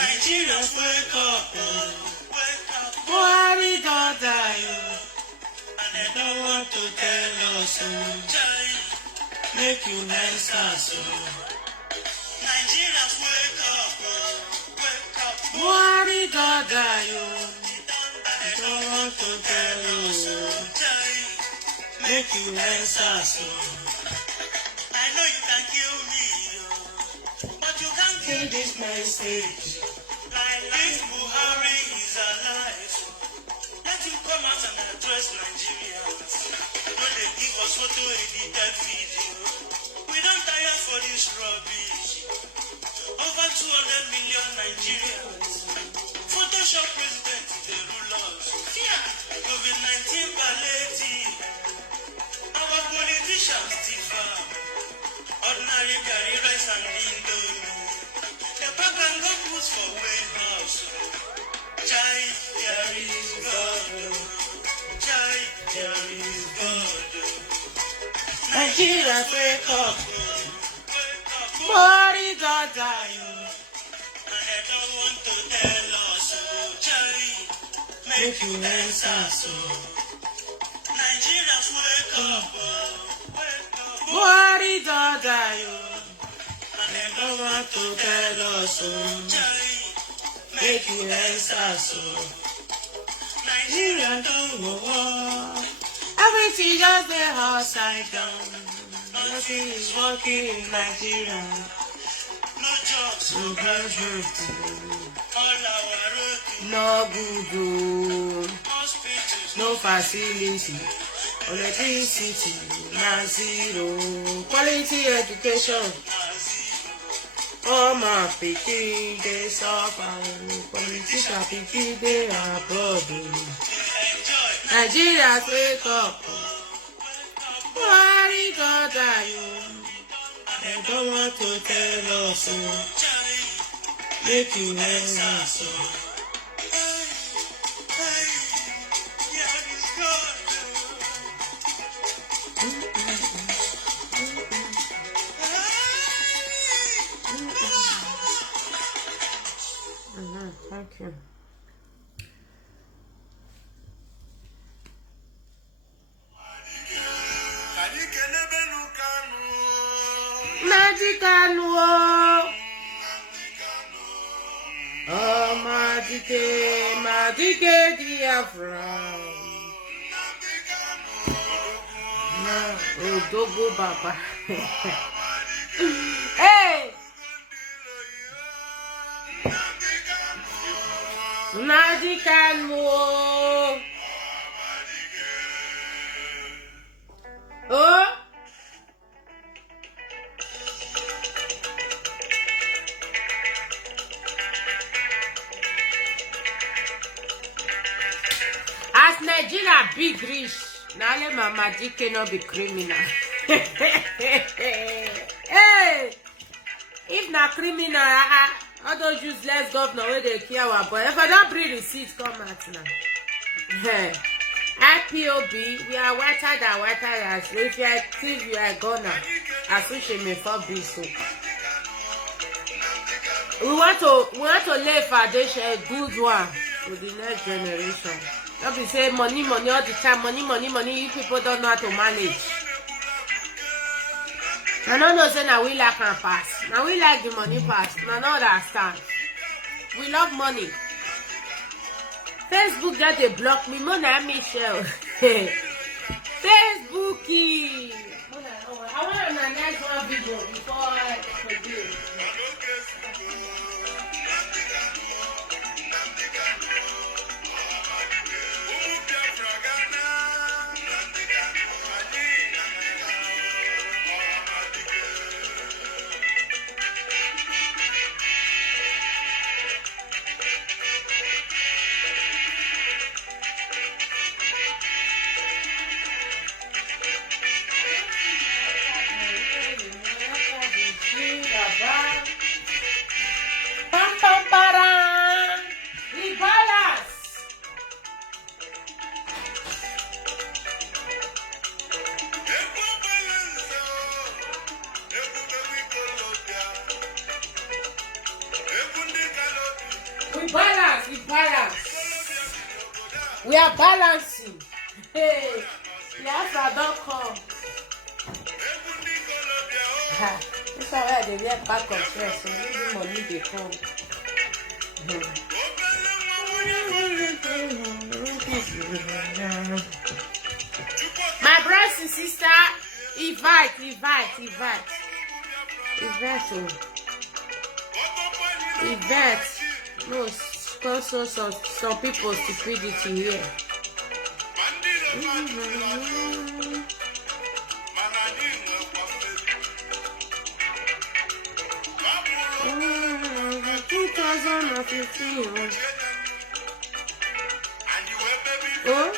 Nigerians, wake up, wake up. Buhari don't die, and they don't want to tell us so. Make you answer so. Nigerians, wake up, wake up. Buhari don't die, they don't want to tell us so. Make you answer so. I know you can kill me, but you can't kill this message. Like this Buhari is alive. Let him come out and address Nigerians. When they give us photo edited video, we don't tire for this rubbish. Over 200 million Nigerians. Photoshop president, they rule us. COVID-19 palliative. Our politicians differ. Ordinary Gary rice and indomie. The pack and go put for warehouse. Chai, there is God. Chai, there is God. Nigerians, wake up. Buhari don't die. And they don't want to tell us. Chai, make you answer so. Nigerians, wake up. Buhari don't die. And they don't want to tell us so. Make you answer so. Nigeria don't go on. Everything just the upside down. Nothing is working in Nigeria. No jobs, no graduates. All our roads. No good. Hospitals, no facility. Electricity, na zero. Quality education. Oh my pikin, they suffer. Politician pikin, they are broken. Nigerians, wake up. Buhari don't die. They don't want to tell us so. Make you answer so. Thank you. Magicano. Oh, Magic, Diafra. Oh, Dogo Baba. Hey! Magicano. Oh! As Nigeria big rich, now let my magic cannot be criminal. Hey! If not criminal, all those useless governor where they care our boy. If I don't bring receipts, come out now. IPOB, we are whiter than so if you are thief, you are gonna. As such a may for be so. We want to lay foundation a good one for the next generation. Don't be say money all the time, money. You people don't know how to manage. I don't know say now we like and pass. Now we like the money pass. I don't understand. We love money. Facebook just they block me. Mona Michelle. Facebooky. I want to next one video before I forget. Bye. We balance. We balance. We are balancing. Hey, Biafra don't come. This is why they get back of stress. So maybe money they come. My brothers and sister, invite. No, because some people stupidity here. Oh?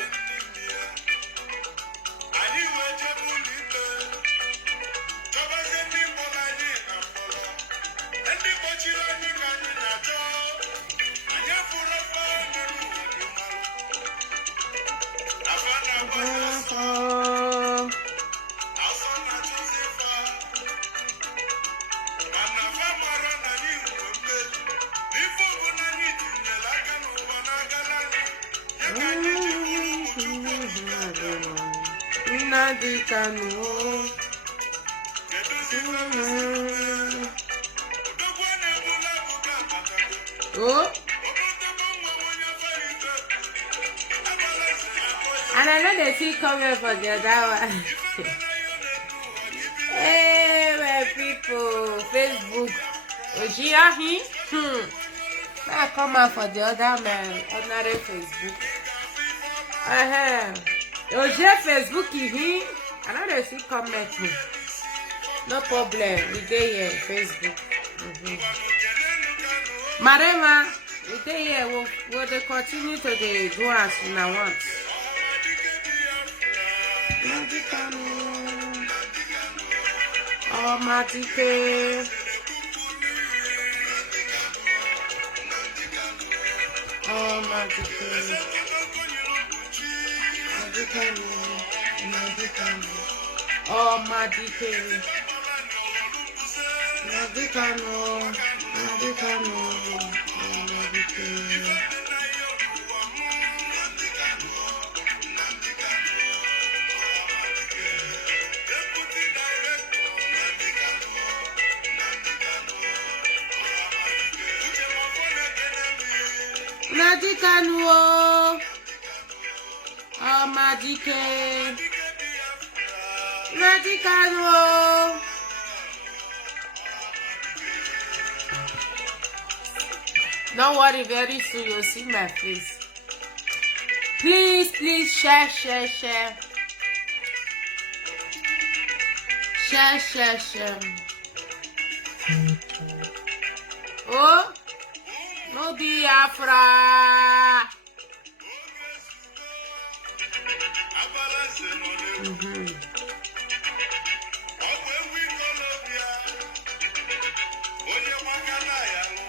Oh, and I know they see comment for the other one. Hey, my people, Facebook. Ojiahi. I come out for the other man, ordinary Facebook. Oje Facebook here. I know they see comment. No problem. We dey here Facebook. Marema, we dey here. We'll continue to go as now once. Oh, Matike. Oh, Matike. Oh, Matike. Nadikano, oh Madike, Nadikano. Don't worry, very soon you'll see my face. Please share. Share. Oh. No Biafra.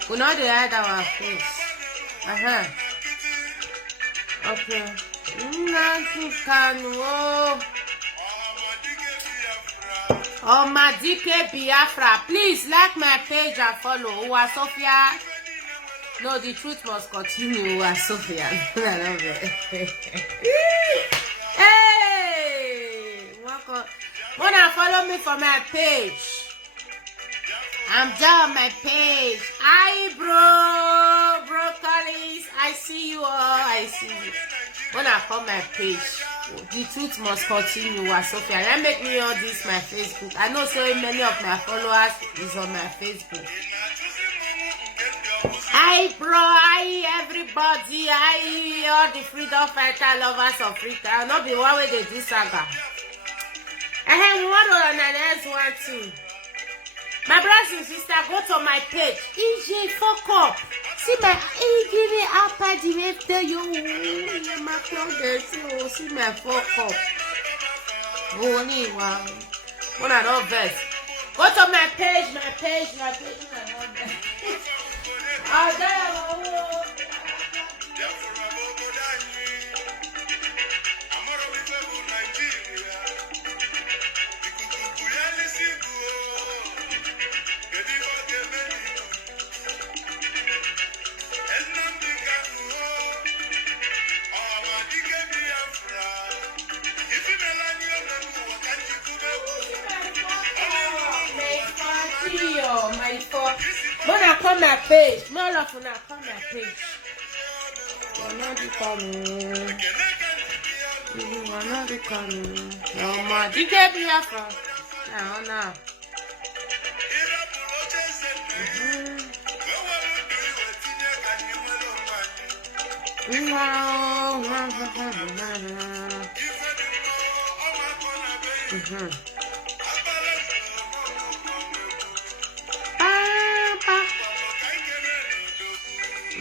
We know they hide our face. Okay. Oh, Madike Biafra. Please like my page and follow. Uwa Sophia. No, the truth must continue, Sophia. I love it. Hey! Wanna follow me for my page? I'm down my page. Hi, broccolis. I see you all. I see you. Wanna follow my page? The truth must continue, Sophia. That make me all this my Facebook. I know so many of my followers is on my Facebook. Hi everybody, hi all the freedom fighter lovers of freedom. Not be one way they do saga. We want to analyze one thing. My brothers and sisters, go to my page. EJ, fuck up. See my EJ upper director, my progress. See my fuck up. Only one. One and all best. Go to my page. come my page. More of una come my page. Another coming. Another coming. No more. DJ Biafra. Now.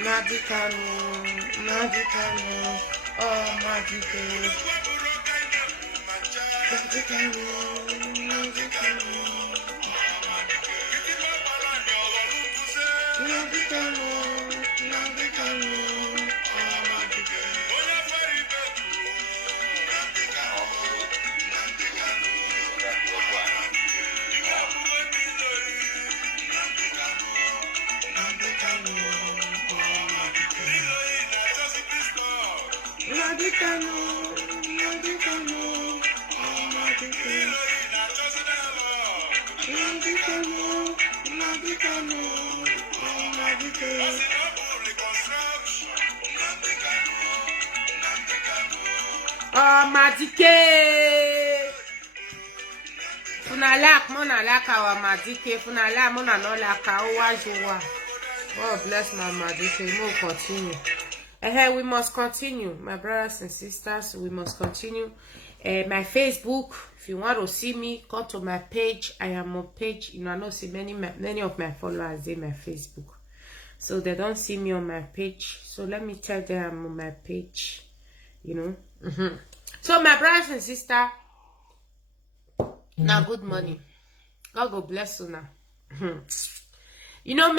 Magicano, oh magicano, oh Madike. Funalak, monalaka wa Madike. Funalak, monanolaka owajuwa. God bless my Madike. We'll continue. We must continue, my brothers and sisters. We must continue. My Facebook. If you want to see me, come to my page. I am on page. You know, I don't see many of my followers in my Facebook, so they don't see me on my page. So let me tell them I'm on my page. You know. So my brothers and sisters, now good morning. God go bless you now. You know,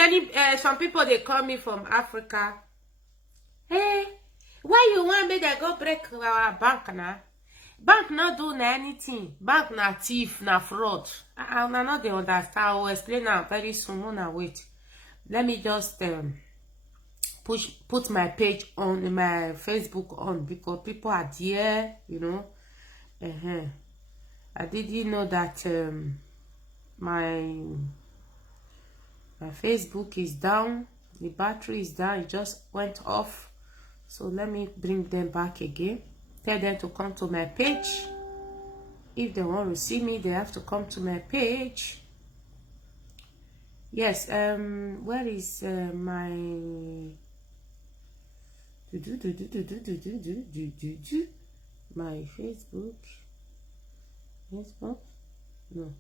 some people they call me from Africa. Hey, why you want me to go break our bank now? Bank not doing anything. Bank not thief, not fraud. I not they understand. I will explain now very soon. Now wait. Let me just put my page on, my Facebook on, because people are there, you know. I didn't know that my Facebook is down. The battery is down. It just went off. So let me bring them back again. Tell them to come to my page. If they want to see me, they have to come to my page. Yes. Where is my my Facebook? No.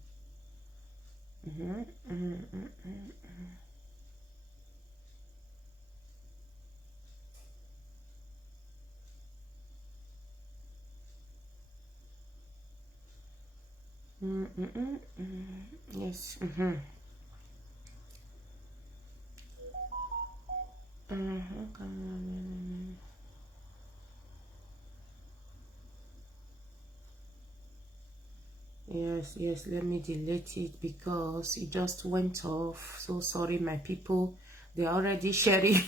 Yes. Yes, let me delete it because it just went off. So sorry, my people. They're already sharing.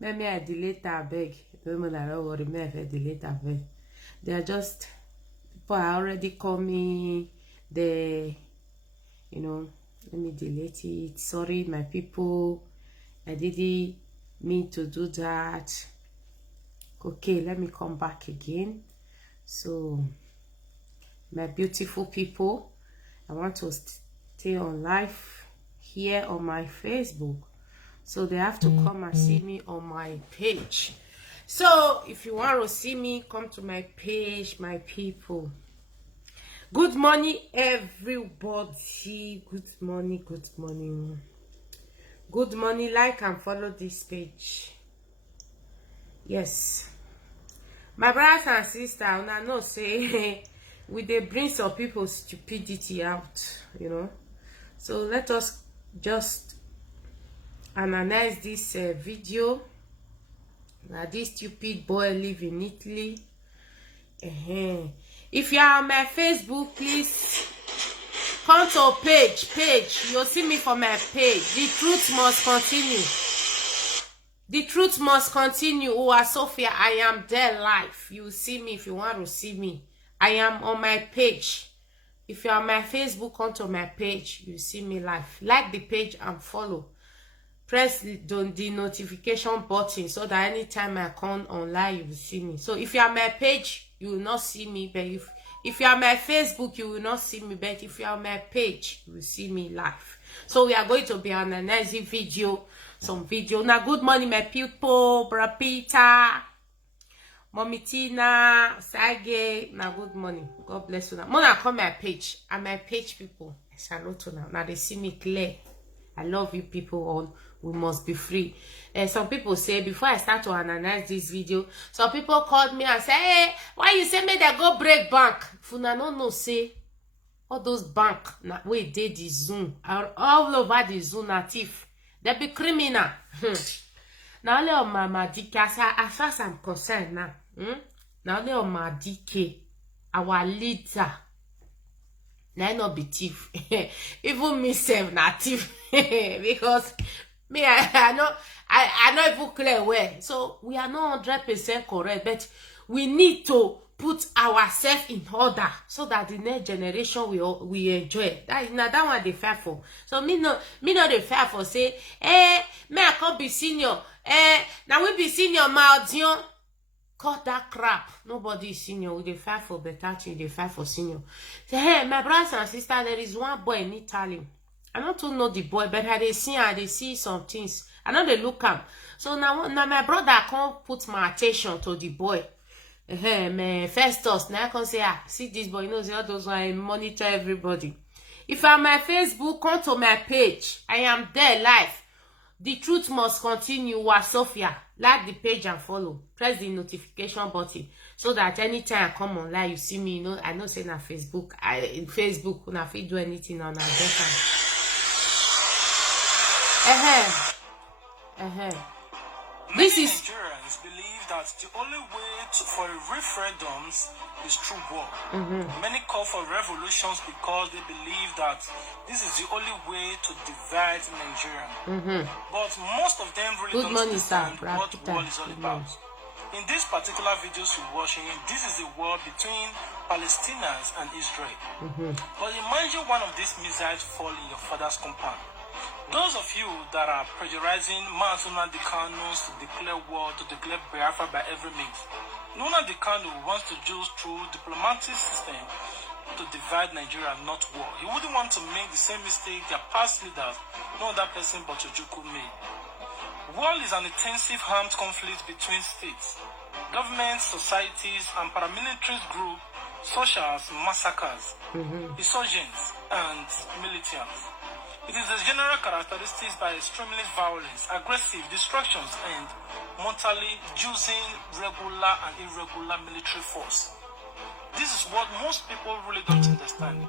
Maybe I delete that beg. Don't worry, maybe I delete that beg. They are just people are already coming. They, you know, let me delete it. Sorry, my people. I didn't mean to do that. Okay, let me come back again. So, my beautiful people, I want to stay on live here on my Facebook. So they have to come and see me on my page. So if you want to see me, come to my page, my people. Good morning, everybody. Good morning. Good morning. Like and follow this page. Yes. My brothers and sisters, I know say we dey bring some people's stupidity out, you know. So let us just analyze this video. Now this stupid boy live in Italy. If you are on my Facebook, please come to page. You'll see me for my page. The truth must continue. The truth must continue. Oh, Sophia, I am there live. You see me if you want to see me. I am on my page. If you are on my Facebook, come to my page. You see me live. Like the page and follow. press the notification button so that anytime I come online, you will see me. So if you are my page, you will not see me. But if you are my Facebook, you will not see me. But if you are my page, you will see me live. So we are going to be on a next video. Some video. Now, good morning, my people. Bra Peter, Mommy Tina, Sage. Now, good morning. God bless you. Now, Mona, come my page. I'm my page people. I salute you now. Now they see me clear. I love you people all. We must be free. Some people say, before I start to analyze this video, some people called me and say, hey, why you say me they go break bank? Funa no say all those bank na we did the Zoom all over the Zoom native. They be criminal. Now only on my DK, as far as I'm concerned now. Now only on my DK, our leader. Now not be thief. Even me self not thief. Because me I know even clear way. So we are not 100% correct, but we need to put ourselves in order so that the next generation will enjoy. That one they fair for. So me no they fair for say, me I can't be senior. Now we be senior Maldion. Cut that crap. Nobody is senior. We dey fight for better thing. They fight for senior. Say, hey, my brothers and sisters, there is one boy in Italy. I don't know the boy, but I they see some things. I know they look am. So now my brother can't put my attention to the boy. My Festus, now I can say, see this boy, you know, all those I monitor everybody. If I'm my Facebook, come to my page. I am there live. The truth must continue. Sophia, like the page and follow. Press the notification button so that anytime I come online, you see me. You know, I know say na Facebook. In Facebook, when I fit do anything on our better. This is. Nigerians believe that the only way for referendums is through war. Many call for revolutions because they believe that this is the only way to divide Nigeria. But most of them really don't understand what war is all about. In this particular videos we're watching, this is the war between Palestinians and Israel. But imagine one of these missiles fall in your father's compound. Those of you that are pressurizing Nnamdi Kanu to declare war, to declare Biafra by every means, Nnamdi Kanu wants to use through diplomatic system to divide Nigeria, not war. He wouldn't want to make the same mistake their past leaders, no other person but Ojukwu made. War is an intensive armed conflict between states, governments, societies, and paramilitary groups such as massacres, insurgents, and militias. It is a general characteristics by extremist violence, aggressive destructions, and mortally using regular and irregular military force. This is what most people really don't understand.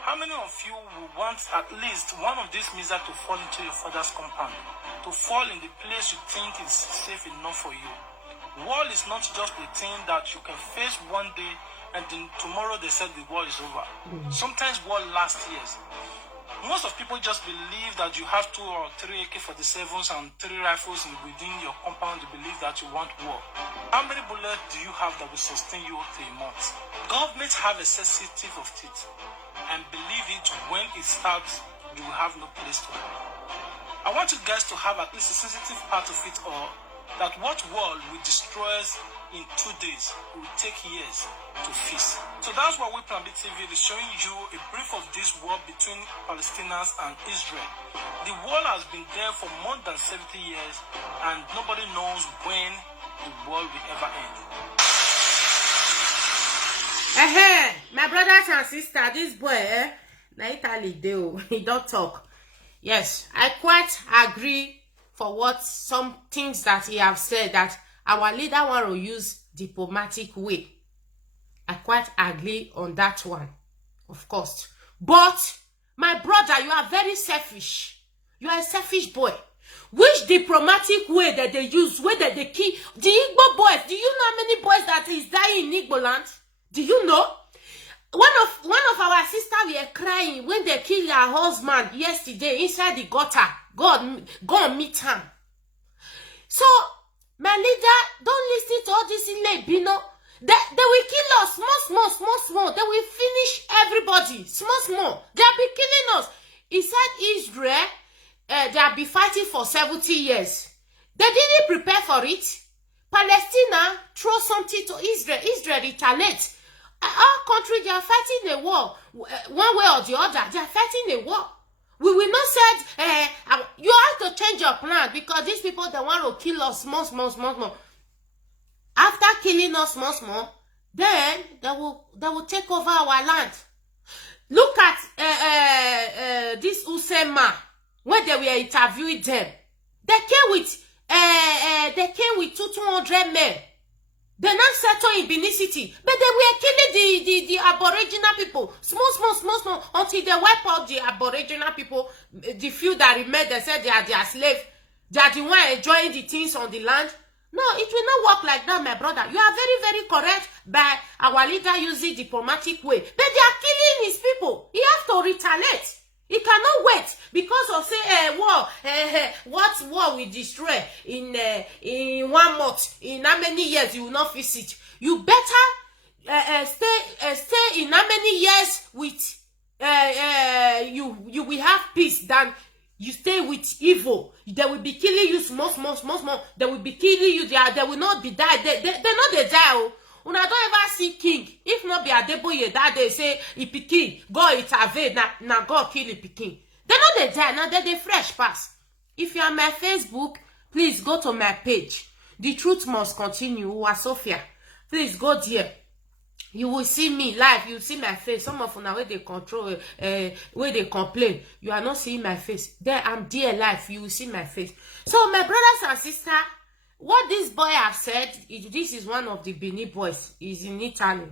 How many of you would want at least one of these missiles to fall into your father's compound, to fall in the place you think is safe enough for you? War is not just a thing that you can face one day and then tomorrow they said the war is over. Sometimes war lasts years. Most of people just believe that you have 2 or 3 AK-47s and 3 rifles within your compound to believe that you want war. How many bullets do you have that will sustain you for a month? Governments have a sensitive of teeth, and believe it, when it starts, you will have no place to hide. I want you guys to have at least a sensitive part of it, or that what war will destroy us in 2 days will take years to fix. So that's why we Plan B TV is showing you a brief of this war between Palestinians and Israel. The war has been there for more than 70 years and nobody knows when the war will ever end. My brothers and sisters, this boy, na Italy he don't talk. Yes, I quite agree for what some things that he have said, that our leader want to use diplomatic way. I quite agree on that one, of course. But, my brother, you are very selfish. You are a selfish boy. Which diplomatic way that they use, where that they kill the Igbo boys? Do you know how many boys that is dying in Igbo land? Do you know? One of our sisters were crying when they killed her husband yesterday inside the gutter. God meet him. So, my leader, don't listen to all this Ilebino. They will kill us small. They will finish everybody small. They will be killing us. Inside Israel, they have been fighting for 70 years. They didn't prepare for it. Palestine throw something to Israel. Israel retaliates. Our country, they are fighting a war. One way or the other, they are fighting a war. We will not say, you have to change your plan because these people, they want to kill us more. After killing us more, then they will take over our land. Look at this Usema. When they were interviewing them, they came with 200 men. They now settle in Benin City, but they were killing the Aboriginal people, small, until they wipe out the Aboriginal people. The few that remain, they said they are their slaves. They are the one enjoying the things on the land. No, it will not work like that, my brother. You are very, very correct by our leader using diplomatic way. But they are killing his people. He has to retaliate. He cannot wait because of say war. What war will destroy in 1 month? In how many years you will not visit? You better stay in how many years with you will have peace than you stay with evil. They will be killing you small. They will be killing you. They will not be die. They not they die. Oh. Una don't ever see king. If not be Adeboye that they say he pikin, God intervene, na God kill the pikin. They not they die, now they fresh pass. If you are on my Facebook, please go to my page. The Truth Must Continue, Sophia. Please go there. You will see me live. You will see my face. Some of una where they control, where they complain. You are not seeing my face. There, I'm there live. You will see my face. So, my brothers and sisters, what this boy have said, this is one of the Benin boys. He's in Italy.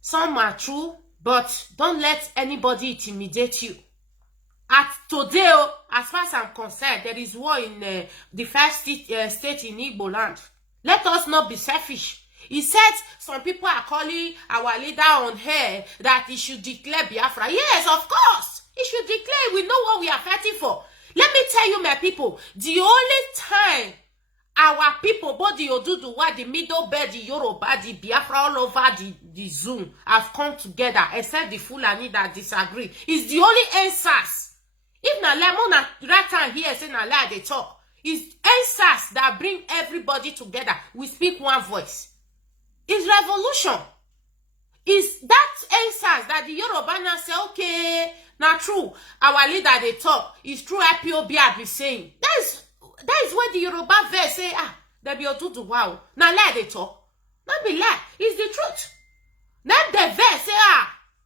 Some are true, but don't let anybody intimidate you. At today, as far as I'm concerned, there is war in the first state in Igbo land. Let us not be selfish. He said some people are calling our leader on here that he should declare Biafra. Yes, of course. He should declare. We know what we are fighting for. Let me tell you, my people, the only time our people, both the Oduduwa, the Middle Belt, the Yoruba, the Biafra, all over the Zoom, have come together, except the Fulani that disagree. It's the only answers. If na lemon right hand here, say na lie they talk. It's answers that bring everybody together. We speak one voice. It's revolution. It's that answers that the Yoruba now say, okay, now true. Our leader they talk. It's true IPOB have been saying. That is what the Yoruba verse say, they be Oduduwa. Wow. Now lie they talk. Not be lie. It's the truth. Then the verse say,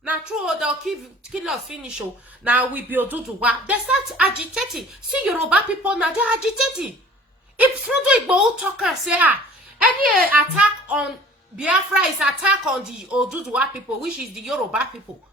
now true, they'll kill us finish. Now we be Oduduwa. They start agitating. See Yoruba people now, they're agitating. If Frodo Igbo talk and say, any attack on Biafra is attack on the Oduduwa people, which is the Yoruba people.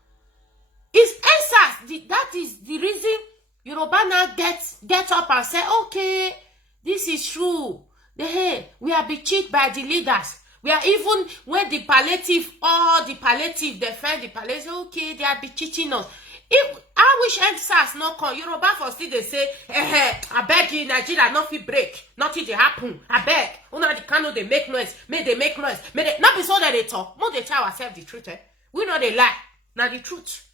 It's answers. That is the reason Yoruba now get up and say, okay, this is true. We are being cheated by the leaders. We are even when the palliative, all the palliative, they find the palliative, okay, they are be cheating us. If I wish answers not come, Yoruba for still they say, I beg you, Nigeria not fit break, nothing they happen. I beg, una the canoe they make noise, may they make noise, may they not be so that they talk. More they tell ourselves the truth. We know they lie, now the truth.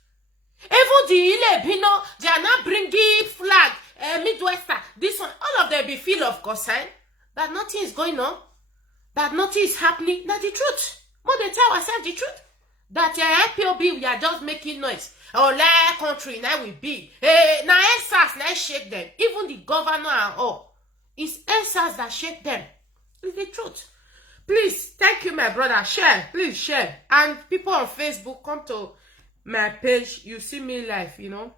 Even the Ile Bino, they are not bringing flag, Midwestern. This one, all of them be feel of concern that nothing is going on, that nothing is happening. Now the truth. More they tell ourselves the truth. That IPOB, we are just making noise. Oh, la country, now we be. Now answers, now shake them. Even the governor and all. It's answers that shake them. It's the truth. Please, thank you, my brother. Share, please share. And people on Facebook, come to my page. You see me live, you know.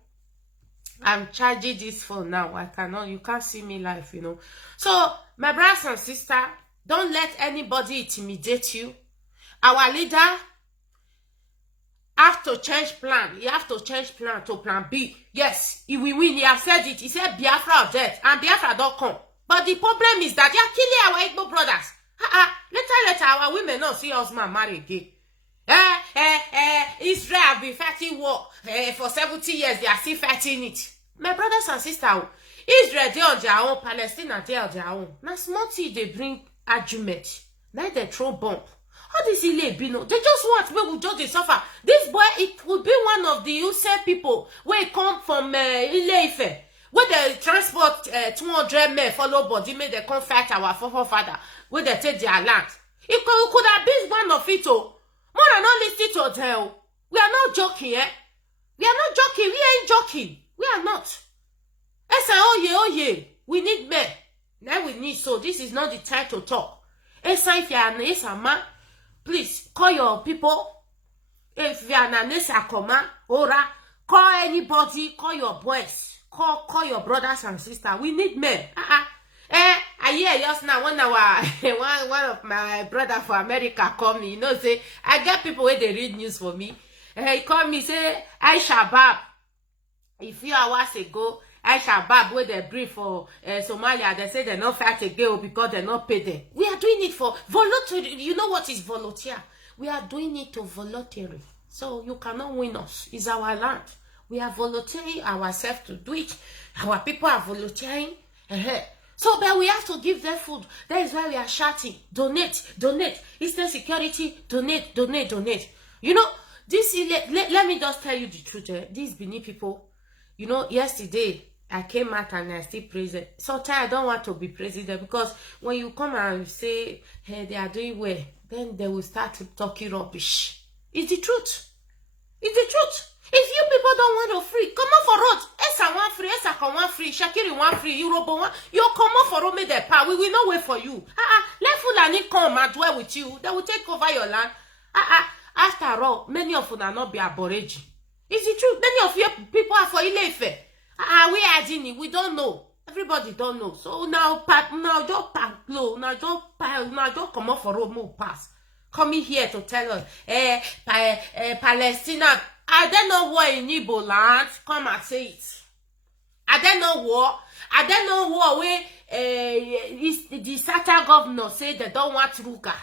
I'm charging this phone now. You can't see me live, you know. So, my brothers and sisters, don't let anybody intimidate you. Our leader have to change plan. He have to change plan to plan B. Yes, he will win. He has said it. He said Biafra of death. And Biafra don't come. But the problem is that they are killing our Igbo brothers. Later, our women not see us man marry again. Israel have been fighting war for 70 years. They are still fighting it. My brothers and sisters, Israel they on their own, Palestine they on their own. Now small tea they bring argument. Now they throw bomb. How does he live? They just want me we just suffer. This boy, it will be one of the Use people where he come from Ile-Ife. When they transport 200 men follow body, make they come fight our forefather, when they take their land. It could have been one of it, oh. More than not listen to them. We are not joking, eh? We are not joking. We ain't joking. We are not. Esa, oh yeah. We need men. Now we need, so this is not the time to talk. Esa, if you are an Esa man, please call your people. If you are an Esa command, ora, call anybody, call your boys, call your brothers and sisters. We need men. I hear just now one of my brother for America call me. You know, say I get people where they read news for me. He call me say Al-Shabaab. A few hours ago, Al-Shabaab where they brief for Somalia, they say they not fight again because they not pay them. We are doing it for voluntary. You know what is volunteer? We are doing it to voluntary. So you cannot win us. It's our land. We are volunteering ourselves to do it. Our people are volunteering. So, but we have to give them food. That is why we are shouting, donate. Eastern Security, donate. You know, this is, let me just tell you the truth. These Benin people, you know, yesterday, I came out and I still praise them. Sometimes I don't want to be praising them because when you come and say, hey, they are doing well, then they will start talking rubbish. It's the truth. It's the truth. If you people don't want to free, come on for road. Esa want free, Esa can want free, Shakiri want free, Eurobo want. You come on for road, make their power. We will not wait for you. Let Fulani come and dwell with you. They will take over your land. After all, many of you are not be aborigine. It's the truth. Many of you people are for Ile-Ife. We are Dini. We don't know. Everybody don't know. So now just pack low. Now just come on for road, move pass. Coming here to tell us, Palestine. I don't know what in Igbo land. Come and say it. I don't know what. I don't know what way the Sata governor say they don't want Ruga.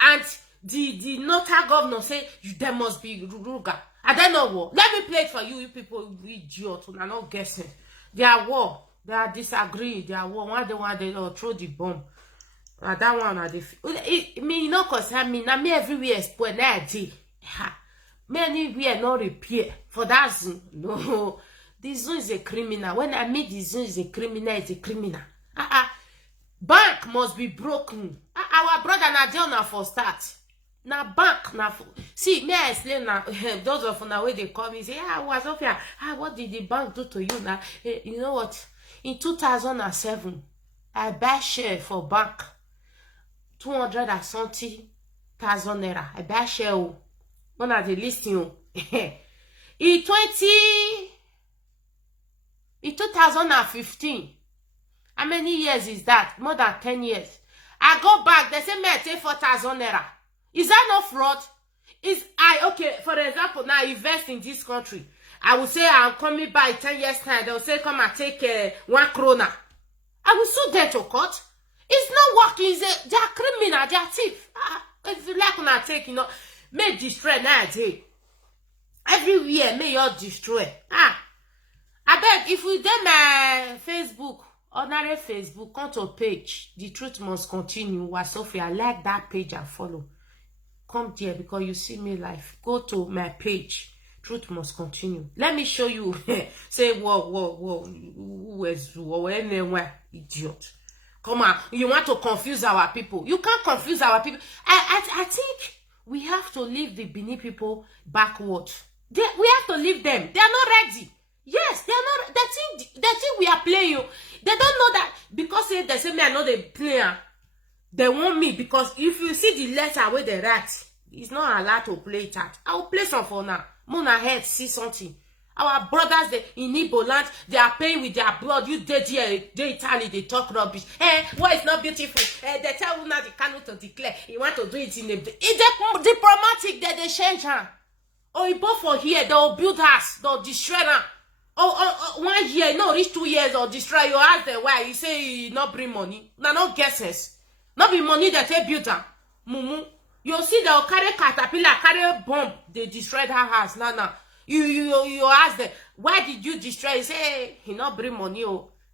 And the Nota governor say there must be Ruga. I don't know what. Let me play it for you people idiots who are not guessing. They are war. They are disagreeing. They are war. One they throw the bomb. That one are the me no concern me. Now me everywhere spoil na day. Many we are not repair for that Zoom. No, this Zoom is a criminal. When I mean this Zoom is a criminal, it's a criminal. Bank must be broken. Our brother Nadia for start. Now bank now. See, may I explain now? Those of now where they come, say, what's up here? What did the bank do to you now? You know what? In 2007, I buy share for bank 200 and something thousand naira. I buy share. One of the listing. In 2015, how many years is that? More than 10 years. I go back, they say me I take 4,000 naira. Is that not fraud? Okay, for example, now I invest in this country. I will say I'm coming by 10 years time. They'll say come and take 1 krona. I will sue them to court. It's not working. They are criminal. They are thief. If you like, when I take, you know, may destroy now. Everywhere, may you destroy. I beg, if we do my Facebook, ordinary Facebook, come to page, The Truth Must Continue, Wasofia, like that page and follow. Come there because you see me live. Go to my page, Truth Must Continue. Let me show you. Say, whoa, who is anywhere, idiot. Come on, you want to confuse our people. You can't confuse our people. I think we have to leave the Benin people backward. We have to leave them. They are not ready. Yes, they are not. They think we are playing you. They don't know that because they say me I know they player. They want me because if you see the letter where they write, it's not allowed to play it out. I will play some for now. Mona head see something. Our brothers in Igbo land, they are paying with their blood. You dead here, they Italy, they talk rubbish. Why it's not beautiful? They tell you now the cannot to declare. You want to do it in a diplomatic that they change her. Or you both for here, they'll build us, they'll destroy her. 1 year, no, reach 2 years or destroy. You ask them why. You say you not bring money. Now no guesses. Not be money that they build her. Mumu. You see they'll carry caterpillar, carry bomb. They destroyed her house. Now. You ask them, why did you destroy? You say, hey, he not bring money.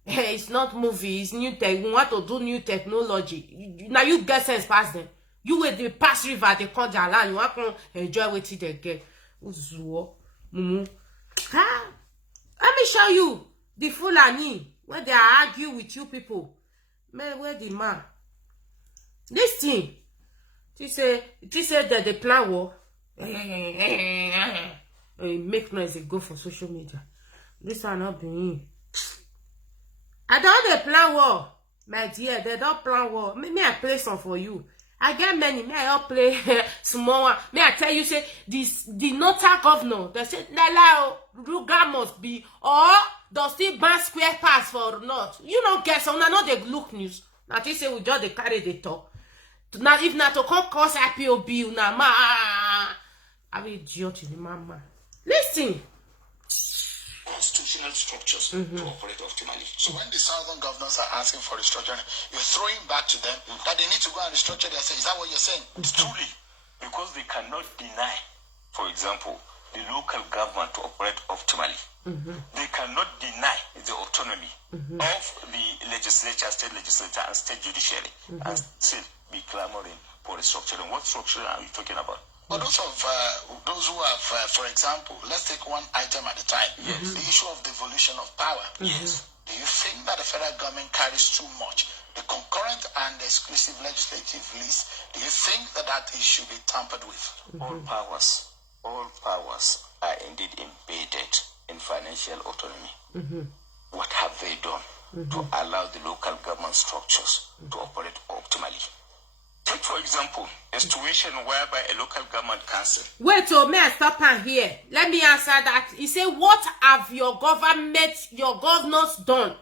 It's not movie, it's new tech. We want to do new technology. Now you get sense past them. You with the pass river, they come their land. You want to enjoy what they get. Mumu. Let me show you. the Fulani, when they argue with you people, man, where the man? This thing, she say that they plan war. Make noise, they go for social media. This are not being. I don't plan war, my dear. They don't plan war. Me I play some for you. I get many. Me I all play small one. Me I tell you, say the Nota governor. They say Nala Ruga must be, or does still ban square pass for not. You don't get some. Now they look news. Now they say we just they carry the talk. Now if not to come cause IPOB, now ma, I will idiot in the mama. Listen. Constitutional structures to operate optimally. So when the southern governors are asking for restructuring, you're throwing back to them that they need to go and restructure themselves. Is that what you're saying? Truly, because they cannot deny, for example, the local government to operate optimally. They cannot deny the autonomy of the legislature, state legislature, and state judiciary, and still be clamoring for restructuring. What structuring are you talking about? Well, those who have, for example, let's take one item at a time. The issue of devolution of power. Do you think that the federal government carries too much? The concurrent and exclusive legislative list, do you think that it should be tampered with? All powers are indeed embedded in financial autonomy. What have they done to allow the local government structures to operate optimally? Take, for example, a situation whereby a local government council. Wait, oh, may I stop here? Let me answer that. He said, what have your government, your governors done?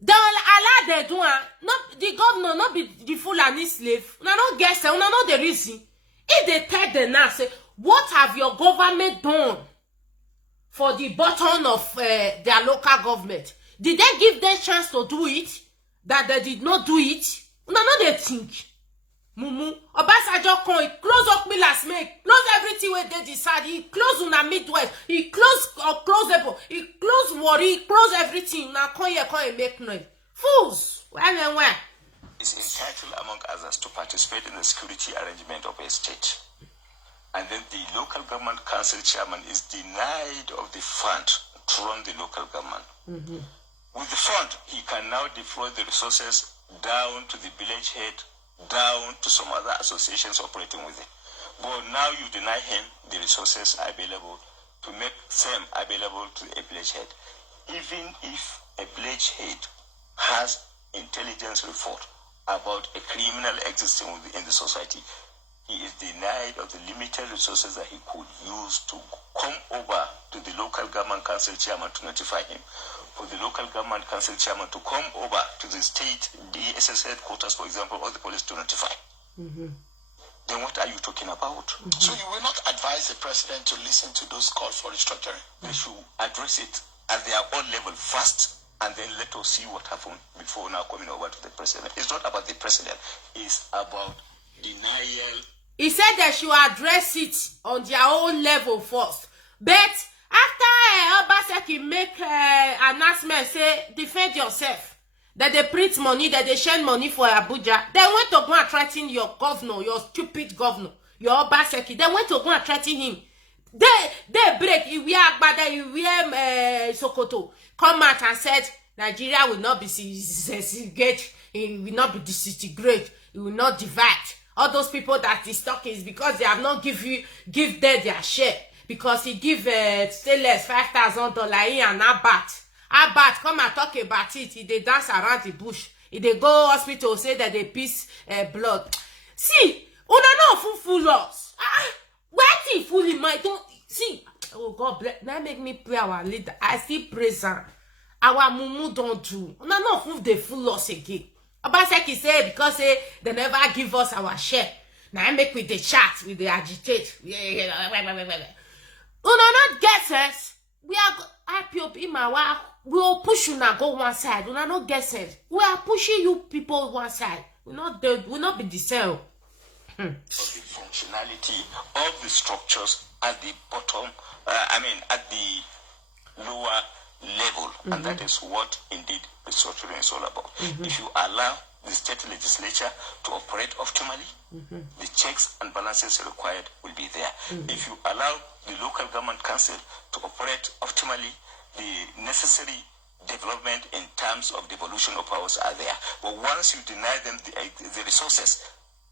They allow they do, not the governor, not be the Fulani slave. Una no guess, una know the reason. If they tell them now, say, what have your government done for the button of their local government? Did they give them chance to do it? That they did not do it? Una know they think. Mumu, Obasanjo come, he close up Millers make, close everything where they decide, he close Una Midwest, he close Ebo, he close Worry, he close everything. Now come here, make noise. Fools, where? Is entitled, among others, to participate in the security arrangement of a state. And then the local government council chairman is denied of the fund to run the local government. With the fund, he can now deploy the resources down to the village head, down to some other associations operating with it. But now you deny him the resources available to make them available to a village head. Even if a village head has intelligence report about a criminal existing within the society, he is denied of the limited resources that he could use to come over to the local government council chairman to notify him, for the local government council chairman to come over to the state DSS headquarters, for example, or the police to notify. Then what are you talking about? So you will not advise the president to listen to those calls for restructuring? They should address it at their own level first, and then let us see what happened before now coming over to the president. It's not about the president. It's about denial. He said they should address it on their own level first. But after Obaseki make announcement, say, defend yourself, that they print money, that they share money for Abuja, they went to go and threaten your governor, your stupid governor, your Obaseki. They went to go and threaten him. They break, he wear Agbada, he wear Sokoto, come out and said, Nigeria will not be segregated, it will not be disintegrated, it will not divide. All those people that is talking is because they have not give them their share. Because he give Stainless $5,000 in and Abat come and talk about it. He they dance around the bush. He they go hospital say that they piss blood. See, una no fool us. Where the fool in my don't see. Oh God bless. Now make me pray our leader. I still praise her. Our mumu don't do. Una no fool they fool us again. Obaseki say because they never give us our share. Now I make with the chat, with the agitate. Una not guesses. We are IPOB Mawa. We will push you now go one side. Una not guesses. We are pushing you people one side. We not be the same. The functionality of the structures at the bottom. At the lower level, and that is what indeed restructuring is all about. If you allow the state legislature to operate optimally, the checks and balances required will be there. If you allow the local government council to operate optimally, the necessary development in terms of devolution of powers are there. But once you deny them the resources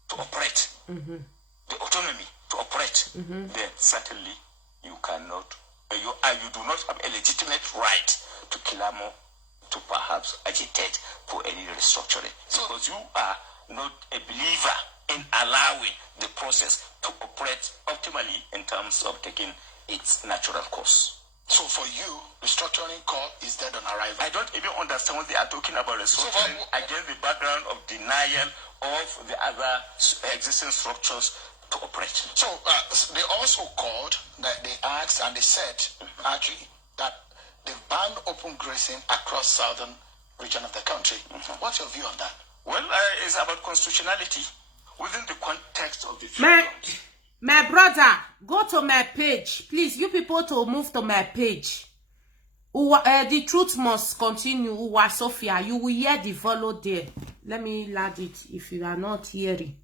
to operate, the autonomy to operate, then certainly you cannot, you do not have a legitimate right to clamor, to perhaps agitate for any restructuring. Because you are not a believer in allowing the process to operate optimally in terms of taking its natural course. So for you, restructuring call is dead on arrival. I don't even understand what they are talking about restructuring against the background of denial of the other existing structures to operate. So they also called, that they asked and they said, actually, that they banned open grazing across southern region of the country. What's your view on that? Well, it's about constitutionality within the context of the my brother, go to my page. Please, you people to move to my page. The truth must continue. Uwa Sophia, you will hear the follow there. Let me add it if you are not hearing.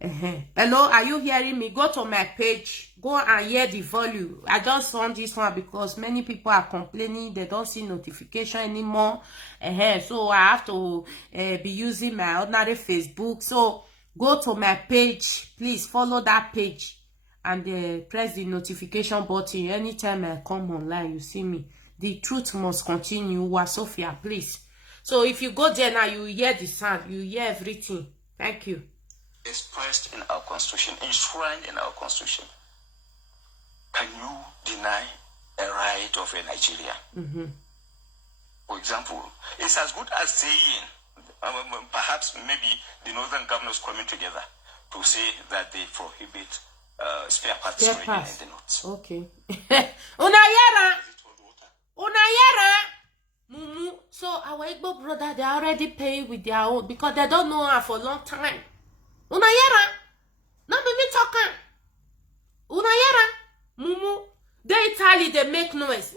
Hello, are you hearing me? Go to my page. Go and hear the volume. I just found this one because many people are complaining they don't see notification anymore. So I have to be using my ordinary Facebook. So go to my page. Please follow that page and press the notification button. Anytime I come online, you see me. The truth must continue. Uwa Sophia, please. So if you go there now, you hear the sound. You hear everything. Thank you. Expressed in our constitution, enshrined in our constitution. Can you deny a right of a Nigeria? For example, it's as good as saying, perhaps maybe the northern governors coming together to say that they prohibit spare parts trading in the north. Okay. Unayera! Mumu. So our Igbo brother, they are already paying with their own because they don't know her for a long time. Unayera, not me talking. Unayera, mumu. They Italy, they make noise.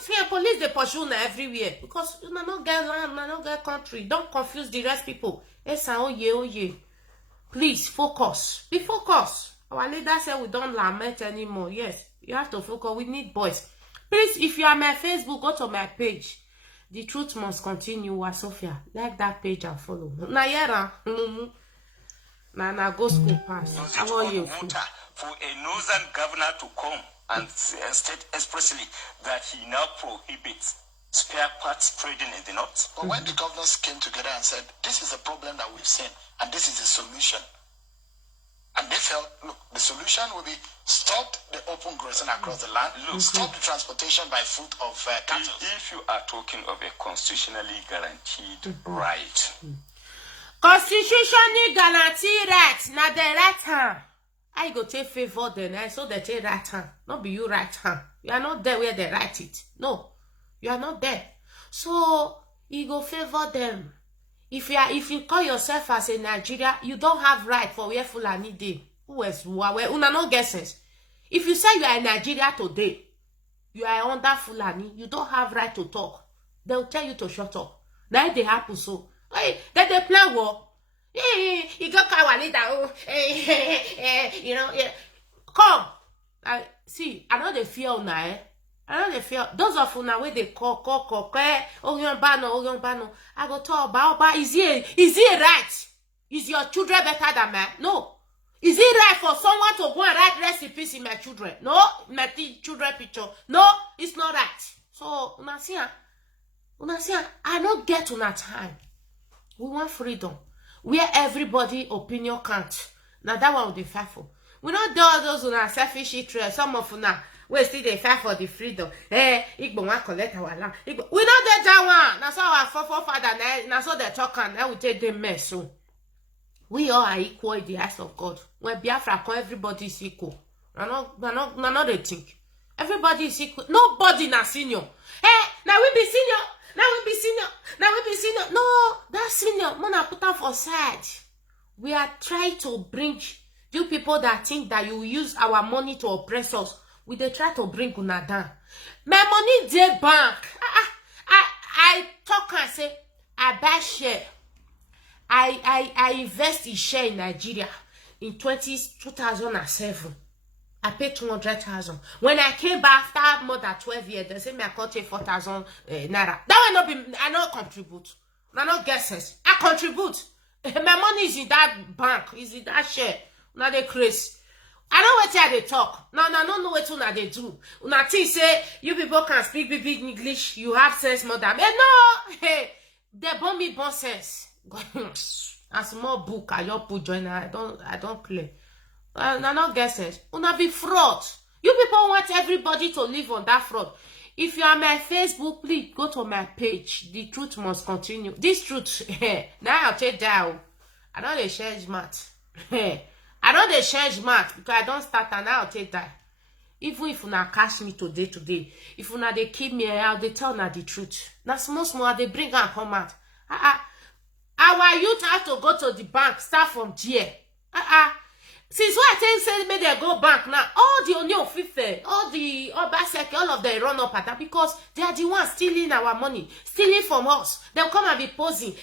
See, police they pursue everywhere because you not get land, not get country. Don't confuse the rest people. Oh yeah. Please focus. Be focused. Our leader said we don't lament anymore. Yes, you have to focus. We need boys. Please, if you are my Facebook, go to my page. The truth must continue. Uwa Sophia, like that page and follow. Unayera, mumu. Now go school pass. How are you? For a northern governor to come and state expressly that he now prohibits spare parts trading in the north. But when the governors came together and said, this is a problem that we've seen, and this is the solution, and they felt, look, the solution will be stop the open grazing across the land, stop the transportation by foot of cattle. If you are talking of a constitutionally guaranteed right, constitutionally guaranteed right, now the right hand. I go take favor then, so they take right hand. Not be you right hand. You are not there where they write it. No, you are not there. So you go favor them. If you call yourself as a Nigeria, you don't have right for where Fulani dey. Who else? Una no get sense. If you say you are in Nigeria today, you are under Fulani, you don't have right to talk. They will tell you to shut up. Now they happen so. Hey, then they plan war. You got Kawalida. You know, come. See, I know they fear now. I know they fear. Those of una where they call. Bano. I go talk about is it right? Is your children better than mine? No. Is it right for someone to go and write recipes in my children? No, my children picture. No, it's not right. So una see, I don't get una time. We want freedom where everybody opinion count. Now that one will be faithful. We not do all those una selfish interest. Some of una we still they fight for the freedom. Igbo want collect our land. We not do that one. That's how our forefather. Now so they talk and now we take them mess. So we all are equal in the eyes of God. When Biafra come, everybody is equal. Not they think. Everybody is equal. Nobody na senior. Now we be senior. Now we be senior. No, that senior, man, put up for side. We are trying to bring you people that think that you use our money to oppress us. We they try to bring una down. My money dey bank. I talk and say I buy share. I invest in share in Nigeria in 2007. I paid 200,000. When I came back after more than 12 years, they say me I can't take 4,000 naira. That will not be, I not contribute. I not guesses. I contribute. My money is in that bank, is in that share. Now they crazy. I don't wait till they talk. No, don't know what una they do. Una think say you people can speak big English. You have sense more than me. No, hey, they bomb me bon sense. A small book I just put join. I don't play. I not get sense. Una be fraud. You people want everybody to live on that fraud. If you are my Facebook, please go to my page. The truth must continue. This truth, now I'll take down. I don't dey change math. I don't dey change math because I don't start and I'll take that. Even if una catch me today, if una dey keep me out, they tell na the truth. Now small, they bring and come out. Our youth have to go to the bank, start from there. Since what I think say maybe they go bank now, all the Ooni of Ife, all the Obaseki, all of them run up at that because they are the ones stealing our money, stealing from us. They'll come and be posing.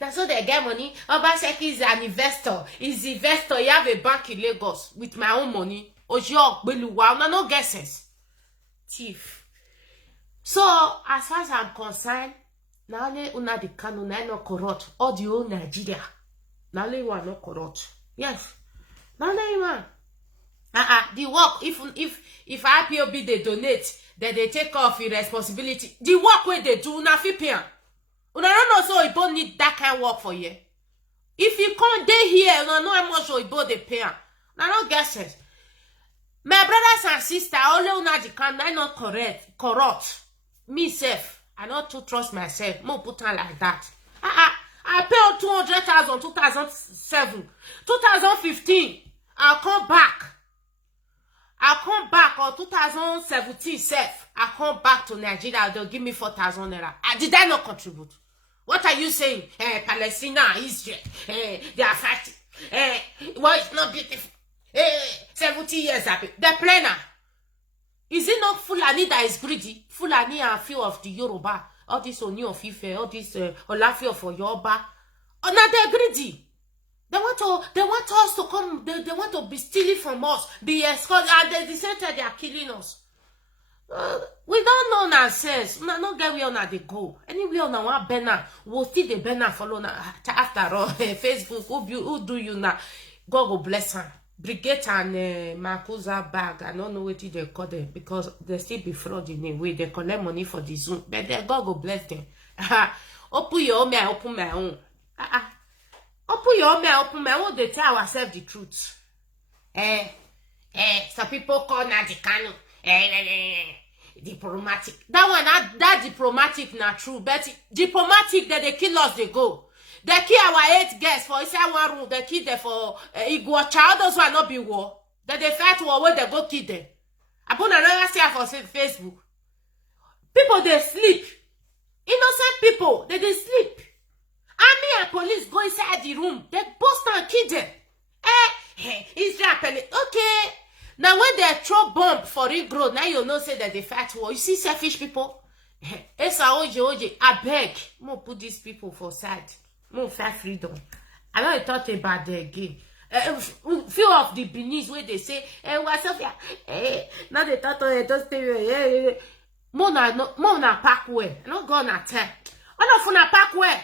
That's how they get money. Obaseki is an investor. He's the investor. You have a bank in Lagos with my own money. Ojo, Beluwa, no guesses. Thief. So, as far as I'm concerned, now only una the Kanu not corrupt. All the whole Nigeria. Now only one not corrupt. Yes. No, man. The work, if IPOB they donate, then they take off your responsibility. The work where they do, una fi pay. Una don't know so Igbo need that kind of work for you. If you come day here, una know how much Igbo they pay. Now don't guess it. My brothers and sisters, only una the can I not corrupt. Me self, I not to trust myself. More put on like that. I paid 200,000 2007, 2015. I'll come back or 2017 self. I'll come back to Nigeria. They'll give me 4,000 naira. Did I not contribute? What are you saying? Palestine, Israel, they are fighting. Well, it's not beautiful. 70 years happy. The planner. Is it not Fulani that is greedy? Fulani and few of the Yoruba. All this Ooni of Ife, all this Olafio for Yoruba. Oh, now they're greedy. They want us to come, they want to be stealing from us, be escorted, and they decided they are killing us. We don't know nonsense. We don't get where they go. Anywhere on our banner, we'll see the banner follow after all. Facebook, who do you now? God will bless her. Brigade and Makuza bag, I don't know what they call them because they still be fraud in a way. They collect money for the Zoom, but God will bless them. Open your own, I open my own. Open your own, I open my own. They tell ourselves the truth. Some people call Nnamdi Kanu diplomatic. That one, that diplomatic not true, but diplomatic that they kill us, they go. They kill our 8 guests for inside one room. They kill them for Igbo child. Those who not be war. That they fight war when they go kill them. I put another say for Facebook. People they sleep. Innocent people they sleep. Army and police go inside the room. They bust and kill them. Israel okay. Now when they throw bomb for Ring Road, now you know say that they fight war. You see selfish people. Esa oje. I beg. Mo put these people for side. More fair freedom. I know I thought about the again. Few of the Benis where they say, what's up here? Now they thought just stay. More na pack way. Not gonna tell. All of una pack way.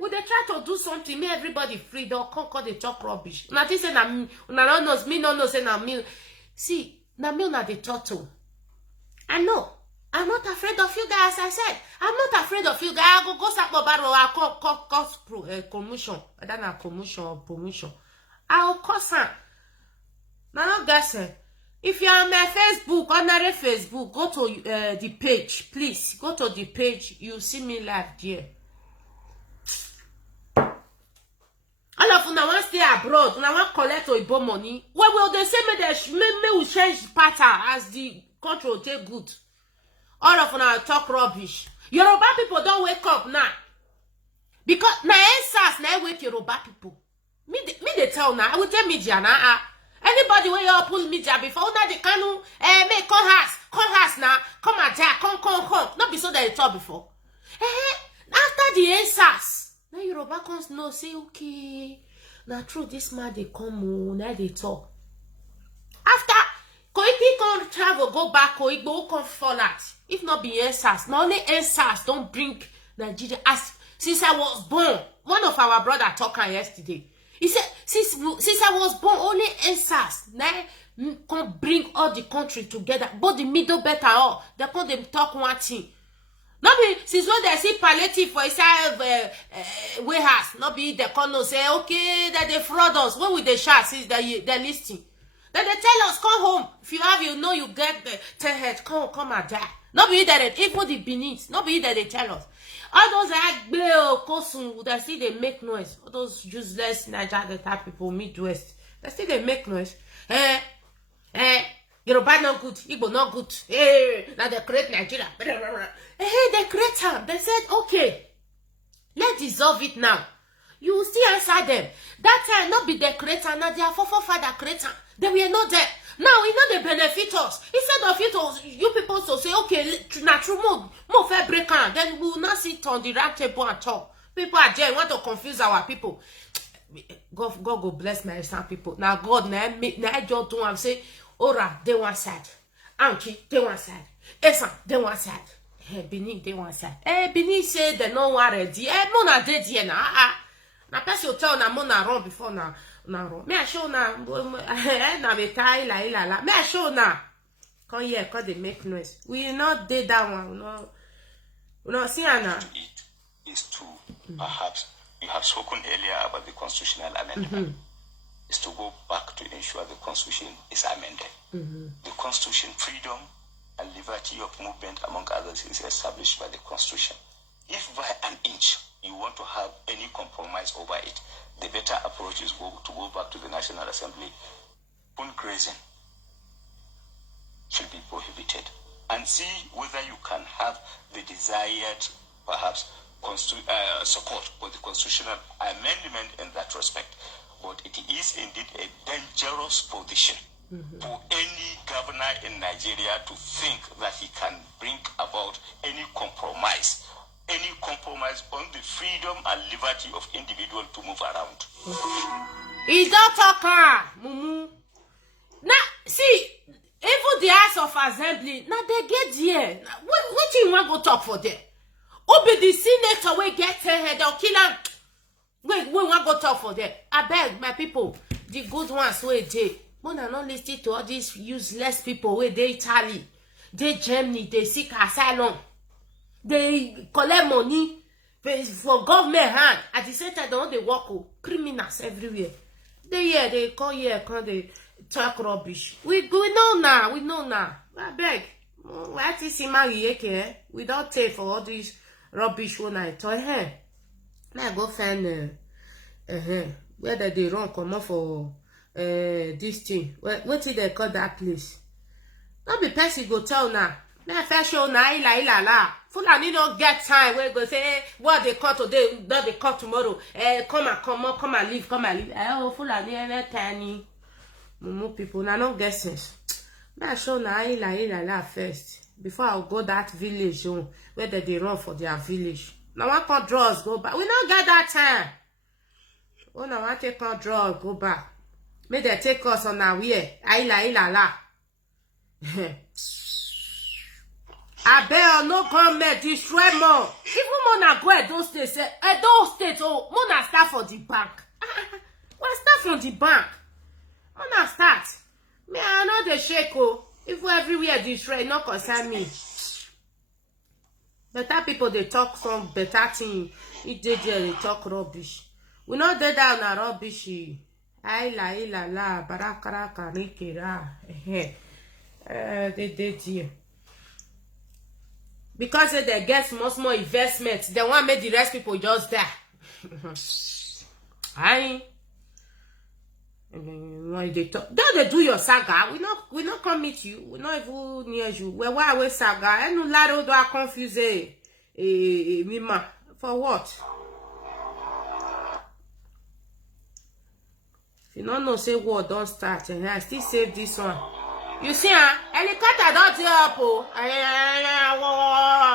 Would they try to do something? Make everybody free. They'll come they talk rubbish. Now this say na me. Una don't know me. No say na me. See, na me na the turtle. I know. I'm not afraid of you guys, I said. I'm not afraid of you guys. I'll go Sakmo Barrow. I'll cause commotion. I don't know commotion or promotion. I'll cause her. Now, not guessing. If you're on my Facebook, ordinary Facebook, go to the page. Please, go to the page. You'll see me live there. All of you now want to stay abroad. Now want to collect Igbo money. Well, will they say me will change pattern as the country will take good? All of them talk rubbish. Yoruba people don't wake up now. Because my ancestors now wake Yoruba people. Me they tell now. I will tell media now. Anybody when you pull media before now they can make come house now. Come at come. Not be so that you talk before. After the ancestors, now Yoruba comes no say okay. Now true this man they come now they talk. After can't travel, go back, or Igbo can't fall out. If not be NSAS, not only NSAS don't bring Nigeria. As since I was born, one of our brother talking yesterday. He said, since I was born, only NSAS can bring all the country together. But the middle better all. They can't them talk one thing. Not be since when they see palliative for inside warehouse. Not be they can't say okay that they fraud us. When will they shout since they're listening? Then they tell us come home. If you have, you know you get the 10 head. Come and die. Not be that even the Benin. Not be that they tell us. All those Kosun, they still they make noise. All those useless Niger Delta people, Midwest, they still they make noise. Yoruba not good, Igbo not good. Now they create Nigeria. They create them. They said, okay, let's dissolve it now. You will still answer them. That time not be the creator, now they are forefather creator. They were not there. Now we know they benefit us. Instead of you people to say, okay, na true more fair break on, then we will not sit on the round table and talk. People are there, want to confuse our people. God go bless my son people. Now God now just do and say, Ora, they one side. Anki, they one side. Esan, they one side. Benin, they one side. Benin say they no one ready. Mona dead here now. Na person tell na mona run before na run. Me I show na na be tie la. Me I show na. Come here, cause they make noise. We not did that one. We not see Anna. It is to perhaps you have spoken earlier about the constitutional amendment. Is to go back to ensure the constitution is amended. The constitution, freedom and liberty of movement, among others, is established by the constitution. If by an inch you want to have any compromise over it, the better approach is to go back to the National Assembly. Fundraising should be prohibited and see whether you can have the desired, perhaps, support for the constitutional amendment in that respect. But it is indeed a dangerous position for any governor in Nigeria to think that he can bring about any compromise on the freedom and liberty of individuals to move around. He don't talk, Mumu. Now, see, even the House of Assembly, now they get here. What you want to go talk for them? Who be the senator we get here, they'll kill him. We want to go talk for them. I beg, my people, the good ones where they, but I not listen to all these useless people where they Italy, they Germany, they seek asylum. They collect money for government hand. At the same time, they work criminals everywhere. They come here, they talk rubbish. We know now. I beg. What is in we don't take for all this rubbish when I tell her. Now go find whether they run come up for this thing. What did they call that place? Not be person go tell now. Now first show na ila. Fulani no get time where go say what they cut today, not they cut tomorrow. Come and leave. Oh Fulani tiny mumu people now no get sense. Now show na ila first before I go that village where they run for their village. Now I can't draw us go back. We don't get that time. Oh now I take our draw go back. May they take us on our way. Ila. I bet no government destroy more. Even Mona go Edo State say Edo State Mona start for the bank. Well start from the bank. Mona start. Me I know the shake if everywhere destroy not concern me. Better people they talk some better thing. If they talk rubbish. We not dead down a rubbish. La barakara karikira. They did here. Because they get much more investment, they want to make the rest people just die. They talk. Don't they do your saga? We not come meet you. We not even near you. Why we saga? I no laro do I confuse Mima for what? If you don't know, say war don't start, and I still save this one. You see, helicopter don't help,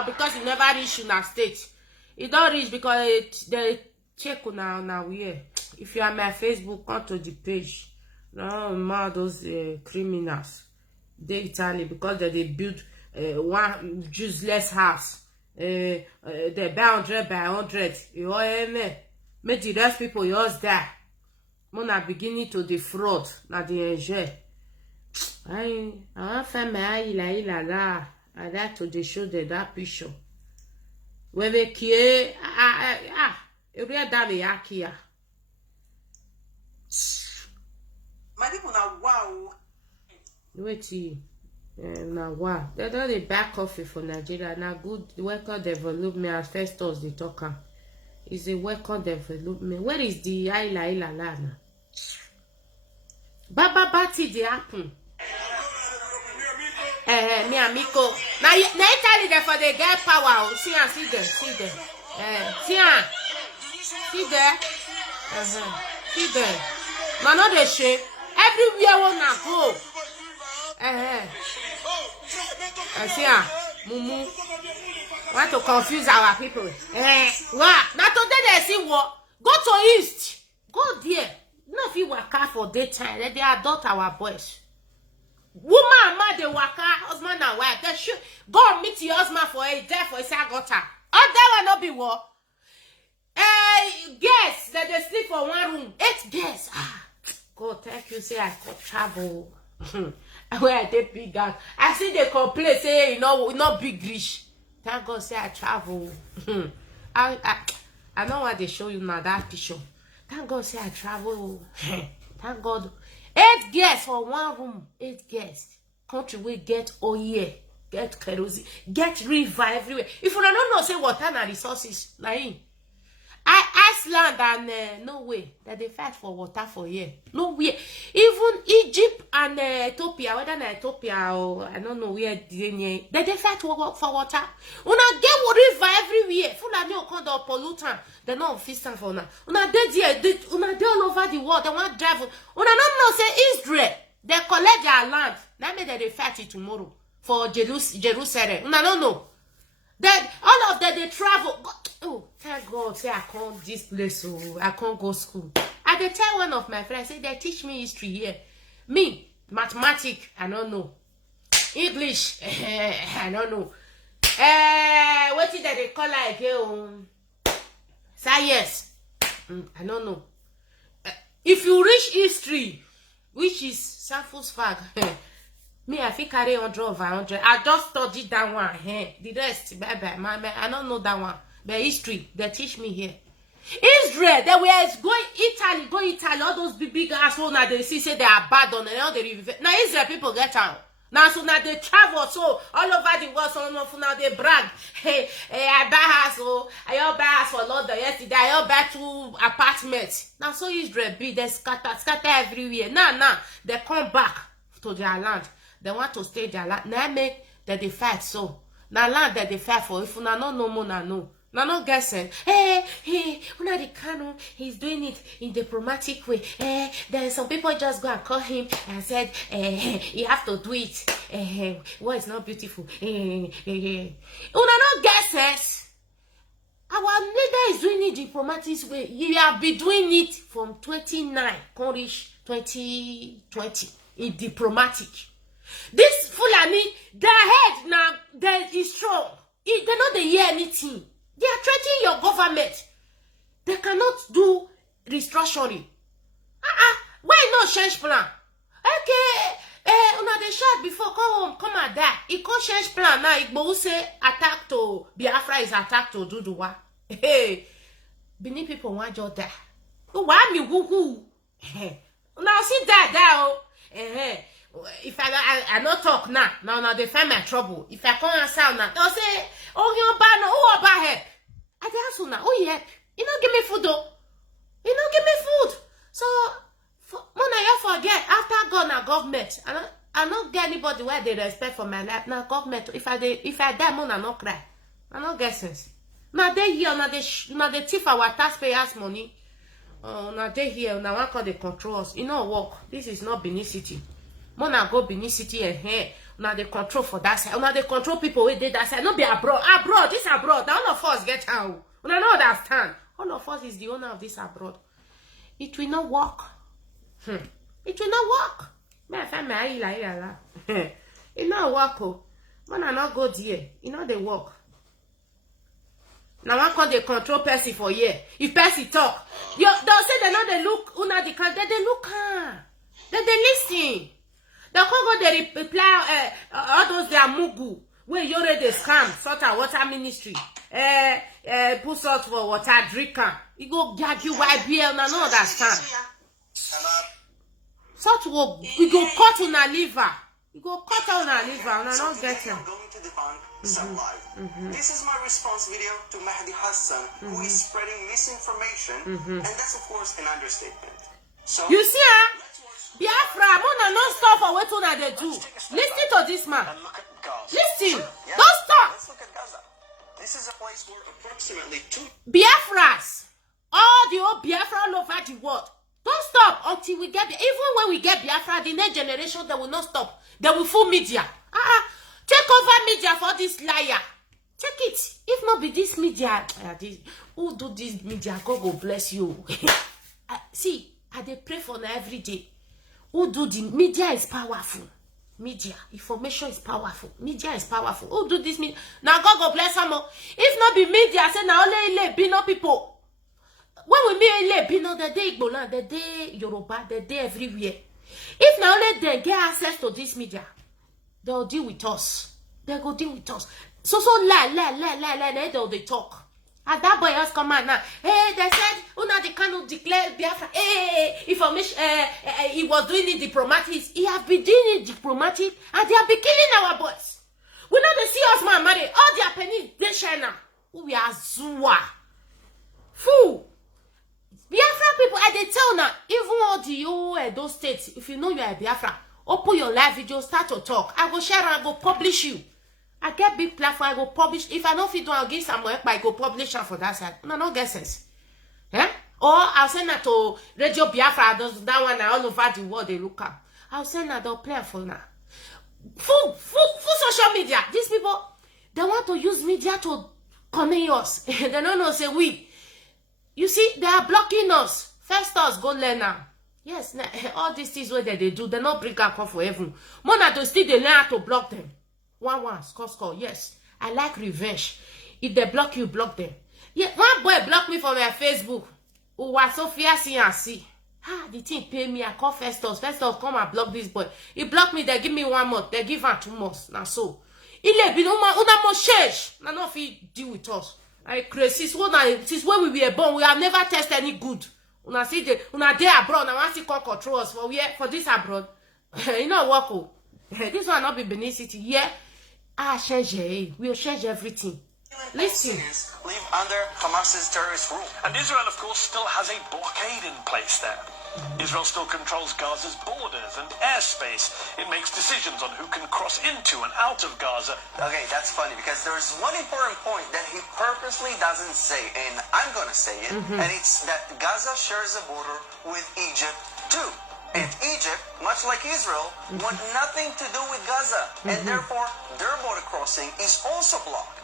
because you never reach Una State. It don't reach because they check now here. If you are my Facebook, come to the page. No, those criminals. they Italy because they build one useless house. They buy 100 by 100. You know, make the rest people yours there. Mona beginning to defraud. Na the enjoy. I want find my ila. I like to show that picture. When they care, you read that the Akia. Wait, now wow. They don't the back coffee for Nigeria. Now good welcome development as first us the talker. It's a welcome development. Where is the ila now? Baba Bati the happen. Me amico. Now Italy there for the get power. See there. See there. See there. Man, not the shame. Everywhere wanna go. See Mumu. Want to confuse our people. What? Now today they see what? Go to East. Go there. No, if you work out for daytime, they adopt our boys. Woman and man, they work out, husband and wife. They should go and meet your husband for a day for a gutter. Oh, that will not be war. Guests that they sleep for one room. 8 guests. God, thank you. Say I could travel. Where I take big guys. I see they complain, say, you know, not big rich. Thank God, say I travel. I know what they show you now, that picture. Thank God, say I travel. Thank God. 8 guests for one room. 8 guests. Country will get oil, get kerosene, get river everywhere. If you don't know, say water and resources, like Iceland and no way that they fight for water for here. No way. Even Egypt and Ethiopia, whether na Ethiopia or I don't know where they fight for water. Una get river everywhere. Fulani okondo pollutant. They not fisting for now. Una they all over the world. They want drive. Una not know say Israel. They collect their land. Now may they fight it tomorrow for Jerusalem. Una don't know. Then all of them they travel. Oh, thank God, say I can't this place, so I can't go school. I dey tell one of my friends, say they teach me history here. Me, mathematics, I don't know. English, I don't know. What is that they call it again? Science, I don't know. If you reach history, which is Sanfus Fag, me, I think carry 100 over 100. I just studied that one. The rest, bye. I don't know that one. The history, they teach me here. Israel, they were going Italy, all those big assholes now they see, say they are bad on and all they now Israel people get out. Now so now they travel so all over the world, so now they brag. Hey, I buy house, oh, I all buy house for London yesterday, I all buy 2 apartments. Now so Israel be they scatter everywhere. Now, they come back to their land. They want to stay their land. Now make that they fight so. Now land that they fight for. If you no more, no. Now no guessing. Hey, una the Kanu, he's doing it in diplomatic way. Then some people just go and call him and said, you have to do it. What is not beautiful? Una no guesses. Our leader is doing it diplomatic way. You have been doing it from 29, can reach 2020 in diplomatic. This Fulani, their head now, they is strong. They don't hear anything. They are threatening your government. They cannot do restructuring. Why not change plan? Okay, una they shot before, come and die. It can't change plan now. Igbo say attack to Biafra is attack to Duduwa. Hey, Benin people want you die. Why me woo? Now see that if I not talk now they find my trouble. If I come and sound now, they'll say, oh, you ban, oh, about help. I ask now, oh, yeah, you don't give me food though. You don't give me food. So, Mona, you forget, after God now government, I don't get anybody where they respect for my life. Now government, if I die, Mona not cry. I not get sense. Now they here, now they thief our taxpayers' money. Now they here, now I call they control us. You know work. This is not Benin City. Mona go Benin City and here. Now they control for that side. Now they control people who did that side. Not be abroad. This abroad. Now all of us get out. Now know understand. All of us is the owner of this abroad. It will not work. It will not work. Me I find my It not work, oh. Man, I not go there. It not they work. Now, one call they control Percy for year. If Percy talk, they'll say they know they look, they look, they listen. They'll go they reply, all those they are mugu. Where you already scam, salt and water ministry. Put salt for water, drinker. You go gag you YBL, and no understand. Salt will, you go cut on a liver. You go cut on a liver, and I don't get him. This is my response video to Mahdi Hassan, who is spreading misinformation, and that's of course an understatement. So you see, Biafra, Mona non-stop for what they do. Listen to this man. and look at Gaza. Listen, Yeah, don't stop. Let's look at Gaza. This is a place where approximately 2 Biafras, all the old Biafra all over the world. Don't stop until we get, even when we get Biafra, the next generation, they will not stop. They will fool media. Take over media for this liar. Take it. If not be this media, who do this media, God will bless you. See, they pray for now every day. Who do the media is powerful. Media, information is powerful. Media is powerful. Who do this media? Now God will bless them. If not be media, say now only be no people. When we be no the day Igboland, the day Yoruba, the day everywhere. If now only they get access to this media, they'll deal with us. They go deal with us. So lie, they talk. And that boy has come out now. Hey, they said, Una they cannot declare Biafra. Hey, information, he was doing it diplomatic. He have been doing it diplomatic, and they have been killing our boys. We know they see us, man, marry. All their pennies, they share now. We are Zua. Fool. Biafra people, and they tell now, even all the those states, if you know you are a Biafra, open your live video, start to talk. I go share and I go publish you. I get big platform, I go publish. If I know if you do, I'll give some work, but I go publish her for that side. No get sense. Eh? Or I'll send that to Radio Biafra, that one all over the world they look up. I'll send that, they'll play for now. Full social media. These people, they want to use media to connect us. They don't know, say we. You see, they are blocking us. First us, go learn now. Yes, all these things what they do, they not bring up for heaven. Mona to still they learn how to block them. One, score. Yes, I like revenge. If they block you, block them. Yeah, one boy blocked me from my Facebook. Who was so fierce and see. The thing pay me. I call Festus. Festus come and block this boy. He blocked me. They give me 1 month. They give her 2 months. Now so, he let be una more change. Now not if he deal with us. I crazy. Since when we were born, we have never tested any good. Una see the una day abroad. Now want to come control us for this abroad. You know what? This one not be Benin City. Yeah. Change. We'll change everything. Listen. live under Hamas's terrorist rule. And Israel, of course, still has a blockade in place there. Israel still controls Gaza's borders and airspace. It makes decisions on who can cross into and out of Gaza. Okay, that's funny because there's one important point that he purposely doesn't say, and I'm going to say it, and it's that Gaza shares a border with Egypt too. And Egypt, much like Israel, want nothing to do with Gaza, and therefore their border crossing is also blocked.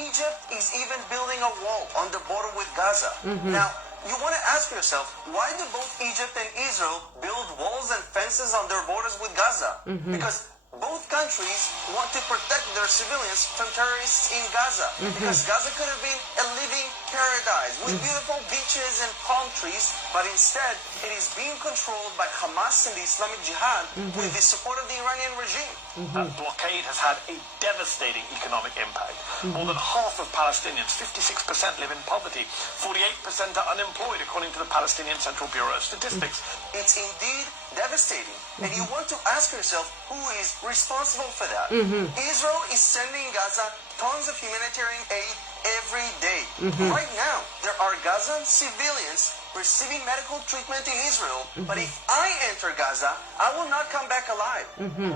Egypt is even building a wall on the border with Gaza. Now, you want to ask yourself, why do both Egypt and Israel build walls and fences on their borders with Gaza? Because both countries want to protect their civilians from terrorists in Gaza. Because Gaza could have been a living paradise with beautiful beaches and palm trees, but instead it is being controlled by Hamas and the Islamic Jihad with the support of the Iranian regime. That blockade has had a devastating economic impact. More than half of Palestinians, 56%, live in poverty. 48% are unemployed, according to the Palestinian Central Bureau of Statistics. It's indeed devastating. And you want to ask yourself, who is responsible for that? Israel is sending Gaza tons of humanitarian aid every day. Right now, there are Gazan civilians receiving medical treatment in Israel, but if I enter Gaza, I will not come back alive.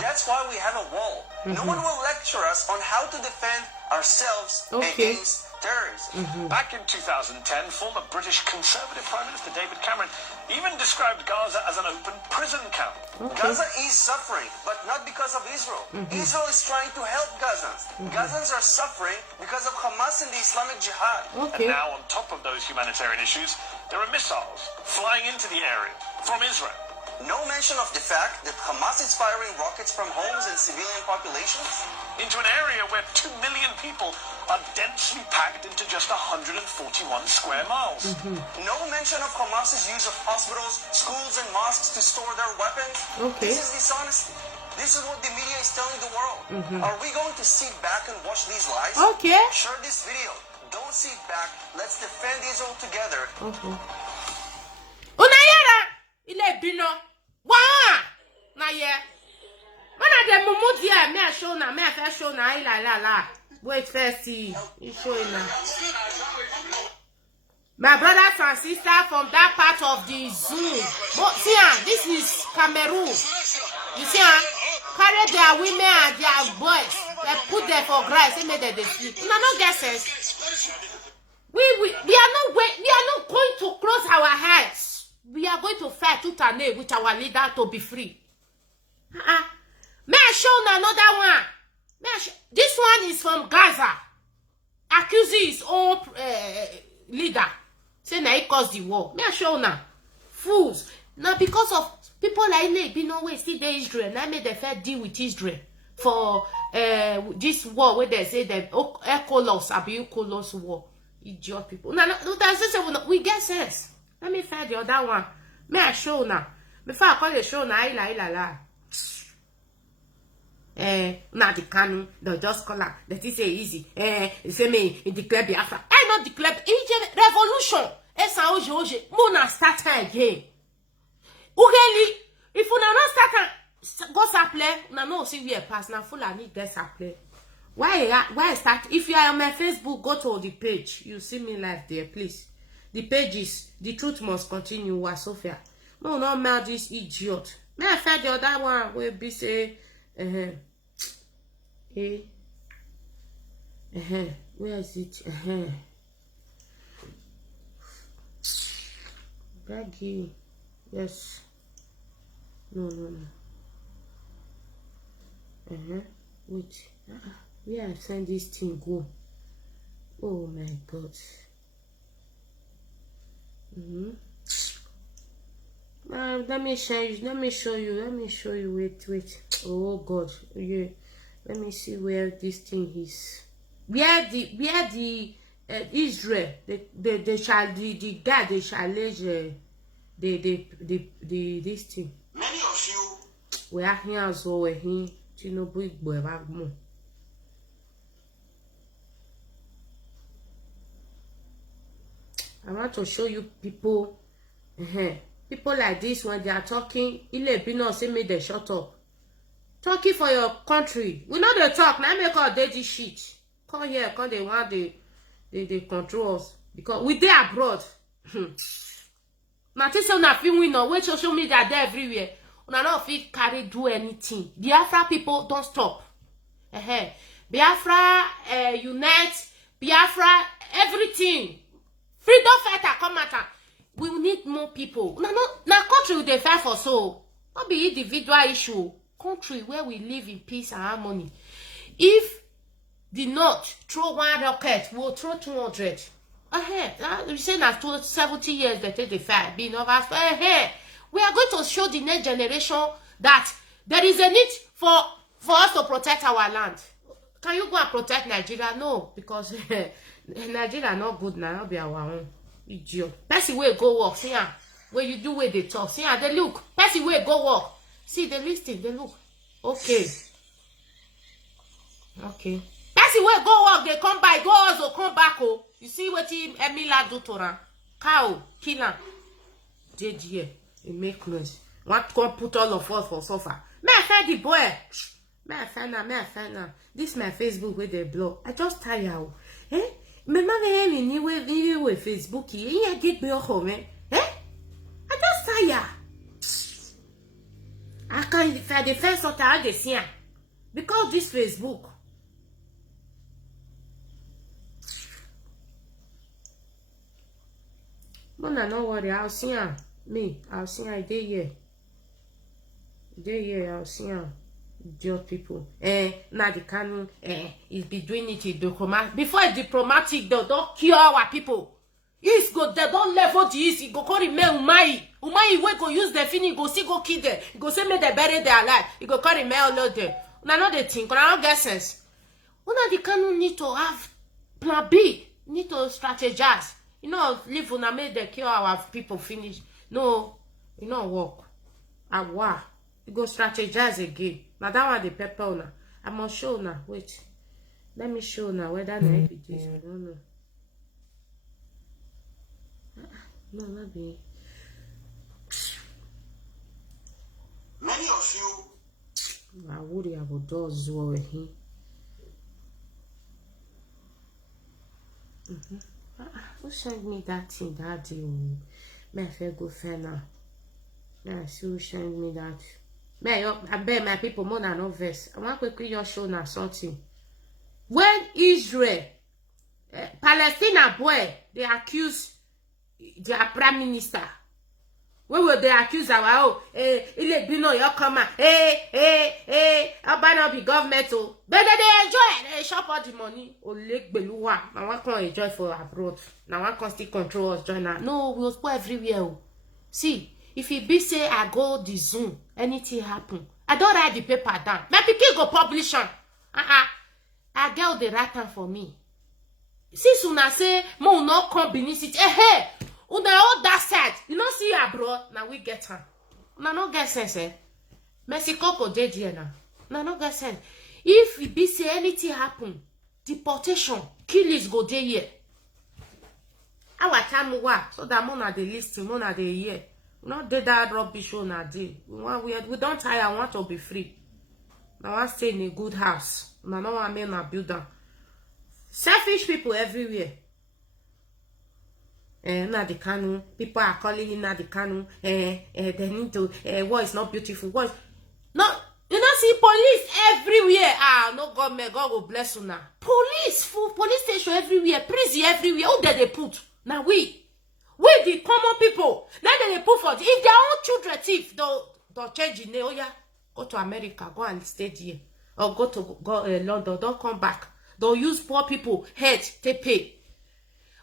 That's why we have a wall. No one will lecture us on how to defend ourselves against terrorism. Back in 2010, former British Conservative Prime Minister David Cameron even described Gaza as an open prison camp. Gaza is suffering, but not because of Israel. Israel is trying to help Gazans. Gazans are suffering because of Hamas and the Islamic Jihad. And now, on top of those humanitarian issues, there are missiles flying into the area from Israel. No mention of the fact that Hamas is firing rockets from homes and civilian populations. Into an area where 2 million people are densely packed into just 141 square miles. No mention of Hamas's use of hospitals, schools, and mosques to store their weapons. Okay. This is dishonesty. This is what the media is telling the world. Are we going to sit back and watch these lies? Okay. Share this video. Don't sit back. Let's defend Israel together. Okay. Unayera ile bino. Wa! Na ye. Mana de mumu dia me show na me fa show na la. Wait first see. You show it now. My brothers and sisters from that part of the zoo. But see, this is Cameroon. You see, carry their women and their boys. They put them for grass. They made them sleep. No, no guesses. We are not going to close our heads. We are going to fight tooth and nail with our leader to be free. May I show another one? This one is from Gaza. Accusing his own leader. Say now he caused the war. May I show now? Fools. Now because of people like me, be no way see the Israel. Now made the fair deal with Israel for this war where they say the Ecolos, Abiukolos war. Idiot people. No, that's just we get sense. Let me find the other one. May I show now? Before I call the show now, la. Now the canon, they just call her. That is easy. They say me, he declare Biafra. I not declare revolution. Esa oje. Mona start again. Ugeli, if you not start, go supply. Now no see we a pass. Now full I need get supply. Why start? If you are on my Facebook, go to the page. You see me live there, please. The page is The Truth Must Continue. Was Sophia. No, not mad this idiot. May I find the other one where be say, where is it? Baggy. Yes. No. Wait. Where I send this thing go? Oh my God. Let me show you. Wait. Oh God. Yeah. Let me see where this thing is. Where the Israel they shall the God they shall allege this thing. Many of you. We are here so we here. Tinubu Igbo Ebagmo. I want to show you people. People like this when they are talking. Ile Bino say me they shut up. Talking for your country. We know they talk. Now make all dirty shit. Come here, come they want they control us because we there abroad. Now this una fit win on which social media there everywhere. Una not fit carry do anything. Biafra people don't stop. Biafra unite. Biafra everything. Freedom fighter come matter. We need more people. Now country they fight for so. Not be individual issue. Country where we live in peace and harmony. If the North throw one rocket, we'll throw 200. We say that 70 years they take the fight. Being of us. We are going to show the next generation that there is a need for us to protect our land. Can you go and protect Nigeria? No, because Nigeria not good now. Not be our own. Idiot. Person way go work. See ya. Where you do where they talk. See ya. They look. Person way go work. See they listen. They look. Okay. Person way go work. They come by. Go also come back. Oh, you see what Emila do to her? Cow killer. JJ. It make noise. What can put all of us for suffer? May I find the boy? May I find now? This is my Facebook where they block. I just tire. Me mama me with Facebook. You get me home. I just tire. I can't find the first what I get here because this Facebook. Mona, no worry. I'll see her. I'll see her day here. I'll see her. Idiot people. Now the canon is be doing it in diplomatic. Before it's diplomatic, they don't cure our people. East go, they don't level the East. It go call remain Umai when he go use the finish, go see go kill them. He go say make they bury their alive. He go call the mail load them. Una no dey think, una no get sense. Una the Kanu need to have plan B. Need to strategize. You know, leave una make the kill our people finish. No, you know work. And wow, you go strategize again. Now that one the pepper una. I must show now. Wait. Let me show now whether na be this. I don't know. No, not be. Many of you. I worry about those who are here. Who sent me that thing that day? May I feel good for now? May I see who sent me that? May I bet my people more than no verse. I want to quickly just show now something. When Israel, Palestine boy, they accuse their prime minister. When will they accuse our it be no your come Obama be government oh. But they enjoy they shop all the money. Oh Lake Beluwa. Now one can enjoy for abroad. Now one can still control us join now. No, we'll spoil everywhere. Oh. See, if it be say I go the Zoom, anything happen. I don't write the paper down. My pikin go publish on. I get all the right time for me. Since una say mo no come Benin City, una all that side. You know see abroad, now we get her. Now no get sense, Mexico go dead here now. Now no get sense. If it be say anything happen, deportation, killings go there here. Our time work so that mona the listing, mona the year. Not did that rubbish on a day. We don't tire. I want to be free. Now I stay in a good house. Now no one make my builder. Selfish people everywhere. Nnamdi Kanu. People are calling him Nnamdi Kanu. They need to. What is not beautiful? What? No, you don't see police everywhere. No government. God will bless you now. Police, full police station everywhere. Prison everywhere. Who did they put? Now we the common people. Then they put for if their own children thief, they'll change the name. Oh yeah, go to America, go and stay here, or go to London. Don't come back. They'll use poor people head to pay.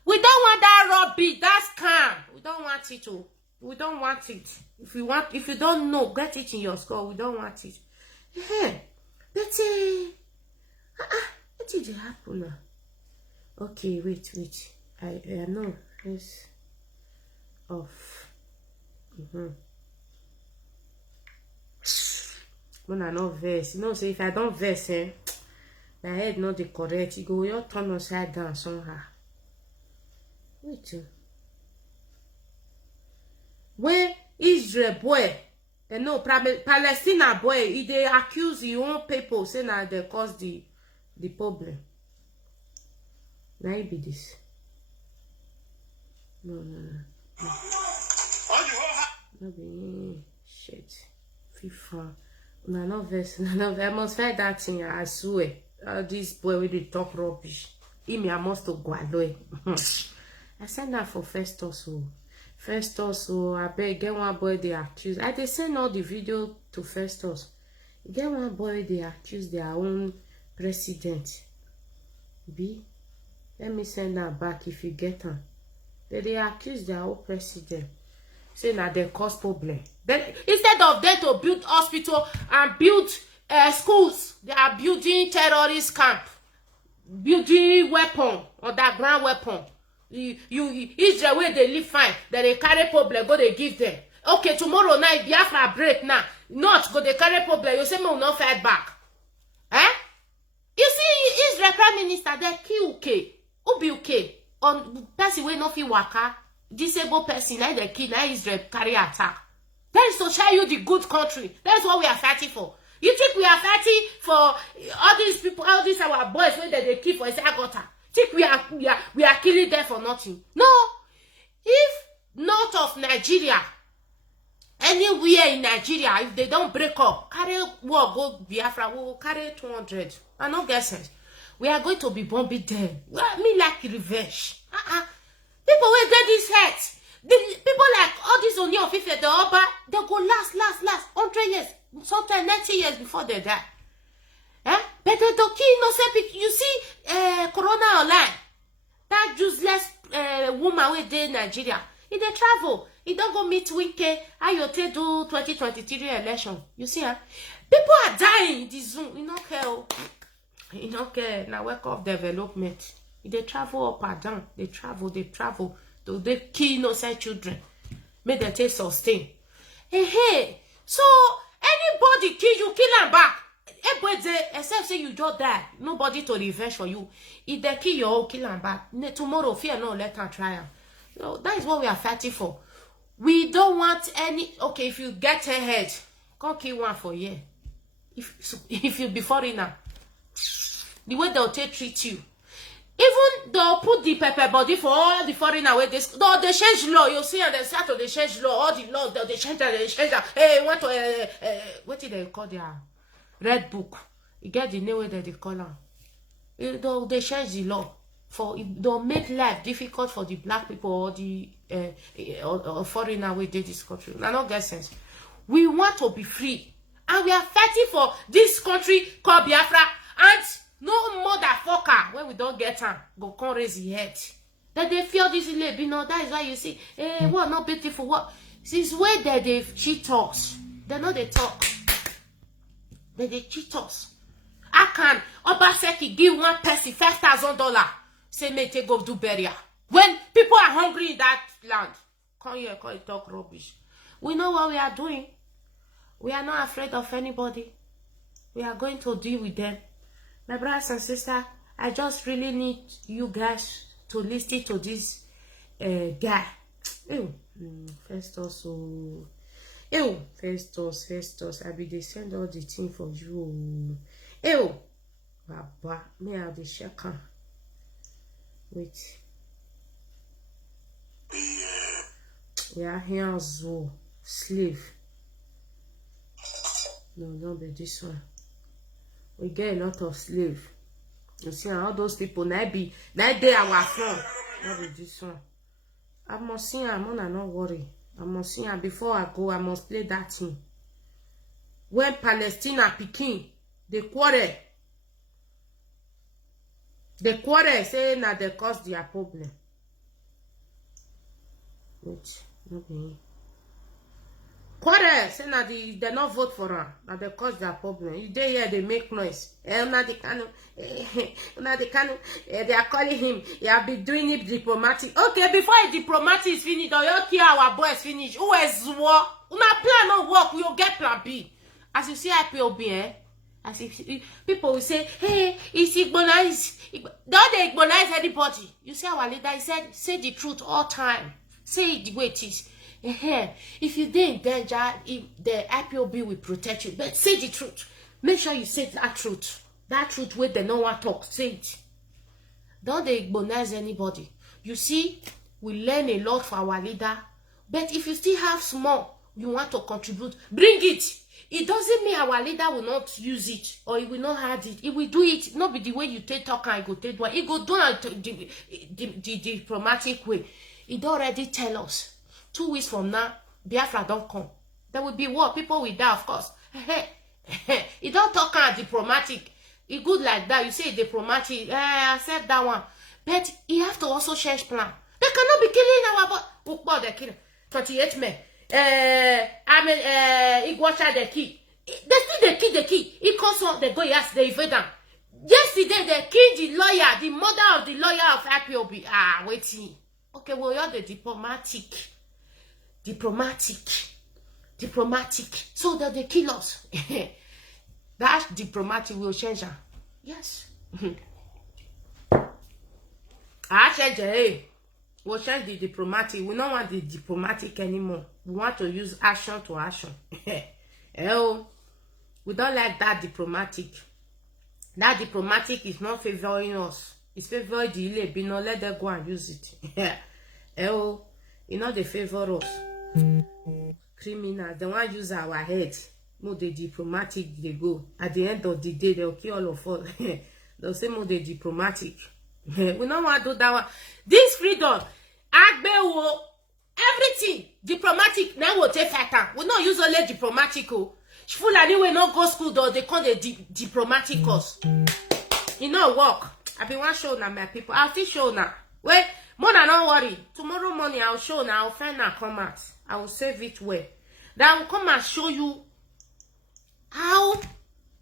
We don't want that rubbish, that scam. We don't want it. We don't want it. If you don't know, get it in your skull. We don't want it. But what did it happen now? Okay, wait. I know. It's off. When I know verse, you know, so if I don't verse, my head not the correct. You go, you turn upside down somehow. Wait. When Israel boy, no, Palestine boy, they accuse your own people, saying that they cause the problem. Now it be this. No. No be shit. FIFA. No verse. I must find that thing. I swear. This boy with the talk rubbish. I must go away. I send that for Festus. I beg get one boy they accuse. I they send all the video to Festus. Get one boy they accuse their own president. Let me send that back if you get them. They accuse their own president. Saying that they cause problem. Then instead of them to build hospital and build schools, they are building terrorist camp, building weapon, underground weapon. Israel where they live fine, then they carry problem, go they give them. Okay, tomorrow night, Biafra break now. Not go they carry problem. You say me will not fight back. You see, Israel Prime Minister, they kill UK. Who be UK? On person wey no fit waka, disabled person, like the kid, like Israel carry attack. That is to show you the good country. That is what we are fighting for. You think we are fighting for all these people, all these our boys when they kill for Isagota? Think we are killing them for nothing? No. If north of Nigeria, anywhere in Nigeria, if they don't break up, carry war go Biafra, we will carry 200. I no get sense. We are going to be bombing them. Well, me like revenge. People will get this hurt. People like all these on your fifth, the Oba, they go last 100 years, sometimes 90 years before they die. But they don't kill innocent people. You see, Corona online, that useless woman with in Nigeria. He dey travel. He don't go meet Wike. How you take do 2023 election? You see, people are dying in the Zoom. You don't care. You don't care. Now work of development. They travel up and down. They travel. To they kill innocent children. Make them take sustain. Hey. So anybody kill you, kill them back. Everybody, except say you just die. Nobody to revenge for you. If they kill you, kill them back. Tomorrow, fear no, let them try. So that is what we are fighting for. We don't want any. Okay, if you get a head, come kill one for you. If you be foreigner, the way they'll treat you. Even they'll put the pepper body for all the foreigner where they change law. You see, and they start to change law. All the laws they change that. Hey, what did they call their red book? You get the name where they call them. They change the law for they'll make life difficult for the black people or the or foreigner where they this country. Now, not get sense. We want to be free, and we are fighting for this country called Biafra. And no motherfucker when we don't get her go come raise his head. That they feel this you know, that is why you see, what not beautiful, what since where they cheat us. They know they talk. They cheat us. I can Obaseki give one person $5,000. Say may take go do burial. When people are hungry in that land. Come here, come talk rubbish. We know what we are doing. We are not afraid of anybody. We are going to deal with them. My brothers and sisters, I just really need you guys to listen to this guy. Festus, Festus, I be they send all the thing for you. Baba, me have the shaka. Wait. We are here as well. Slave. No, don't be this one. We get a lot of slaves. You see, all those people, now they our phone. Not be this one. I must see I'm on and not worry. I must see her before I go. I must play that thing. When Palestine are picking, they quarrel. They quarrel, saying that they cause their problem. Wait, not me. Quarrel, saying that they not vote for her, that they cause their problem. They here, they make noise. They are calling him. He have been doing it diplomatic. Okay, before diplomatic is finished, or you kill our boys finish. Who is war? Una plan no work, we will get plan B. As you see IPOB, as if people will say, hey, it's Igbonized. Don't they Igbonize anybody? You see our leader, he said, say the truth all time. Say it the way it is. If you dey in danger, if the IPOB will protect you. But say the truth. Make sure you say that truth. That truth where they no one talk. Say it. Don't they Igbonize anybody? You see, we learn a lot for our leader. But if you still have small, you want to contribute, bring it. It doesn't mean our leader will not use it or he will not have it. He will do it. Not be the way you take talk and go take one. He go do it the diplomatic way. He already tell us. 2 weeks from now, Biafra don't come. There will be war. People will die, of course. He don't talk diplomatic. He good like that. You say diplomatic. I said that one. But he have to also change plan. They cannot be killing our boy. They kill 28 men. Iguacha the key. They still the key. He calls on the go yes, they invade them. Yesterday they killed the lawyer, the mother of the lawyer of IPOB. Waiting. Okay, well you're the diplomatic. So that they kill us. That diplomatic will change her. Yes. I change we'll change the diplomatic. We don't want the diplomatic anymore. We want to use action to action. We don't like that diplomatic. That diplomatic is not favoring us. It's favoring the Ile. No, let them go and use it. You know they favor us. Criminals, they want to use our head. No, the diplomatic they go. At the end of the day, they'll kill all of us. They'll say more the diplomatic. We don't want to do that one. This freedom, Agbewo, everything diplomatic. Now we'll take fighter. We not use only diplomatic. Fulani will not go school though. They call the diplomatic course. You know work. I been one show now, my people. I'll still show now. Wait, Mona, don't worry. Tomorrow morning I'll show now. I'll find a comment. I will save it well. Then I will come and show you how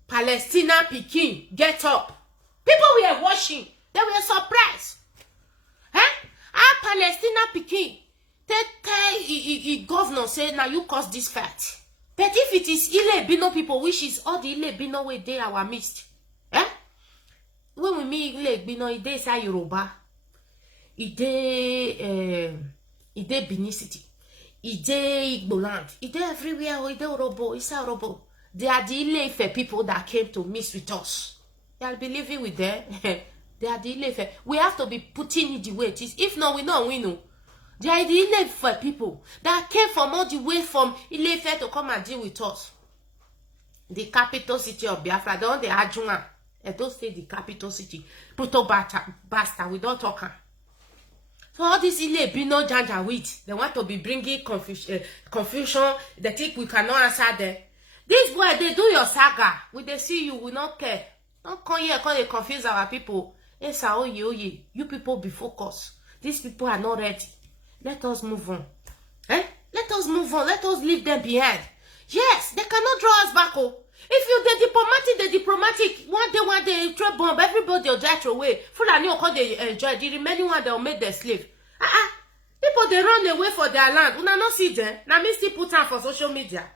Palestinian Peking get up. People were watching. They were surprised. How Palestinian Peking tell governor say now you cause this fight. But if it is Ile Bino people, which is all the Ile Bino way they our midst, when we meet Ile Bino, it is a Yoruba, it is Benin City, it is Igboland, it is everywhere, it is Orobo, it's a Orobo. They are the Ile Ife people that came to mix with us. I'll be living with them. They are the Ile Ife. We have to be putting it the way it is. If not, we know. They are the Ile Ife people that came from all the way from Ile Ife to come and deal with us. The capital city of Biafra, the one they Ajunga. I don't say the capital city. Puto basta, we don't talk. So all this Ile Bino Janja with, they want to be bringing confusion. They think we cannot answer them. This boy, they do your saga. When they see you, we not care. Don't come here, come they confuse our people. Yes, oye. You people be focused. These people are not ready. Let us move on. Let us move on. Let us leave them behind. Yes, they cannot draw us back. Oh. If you the diplomatic, one day throw bomb, everybody will die away. Fulani will call they enjoy. The remaining one they will make their slave. People they run away for their land. Una not see them. Now me still put on for social media.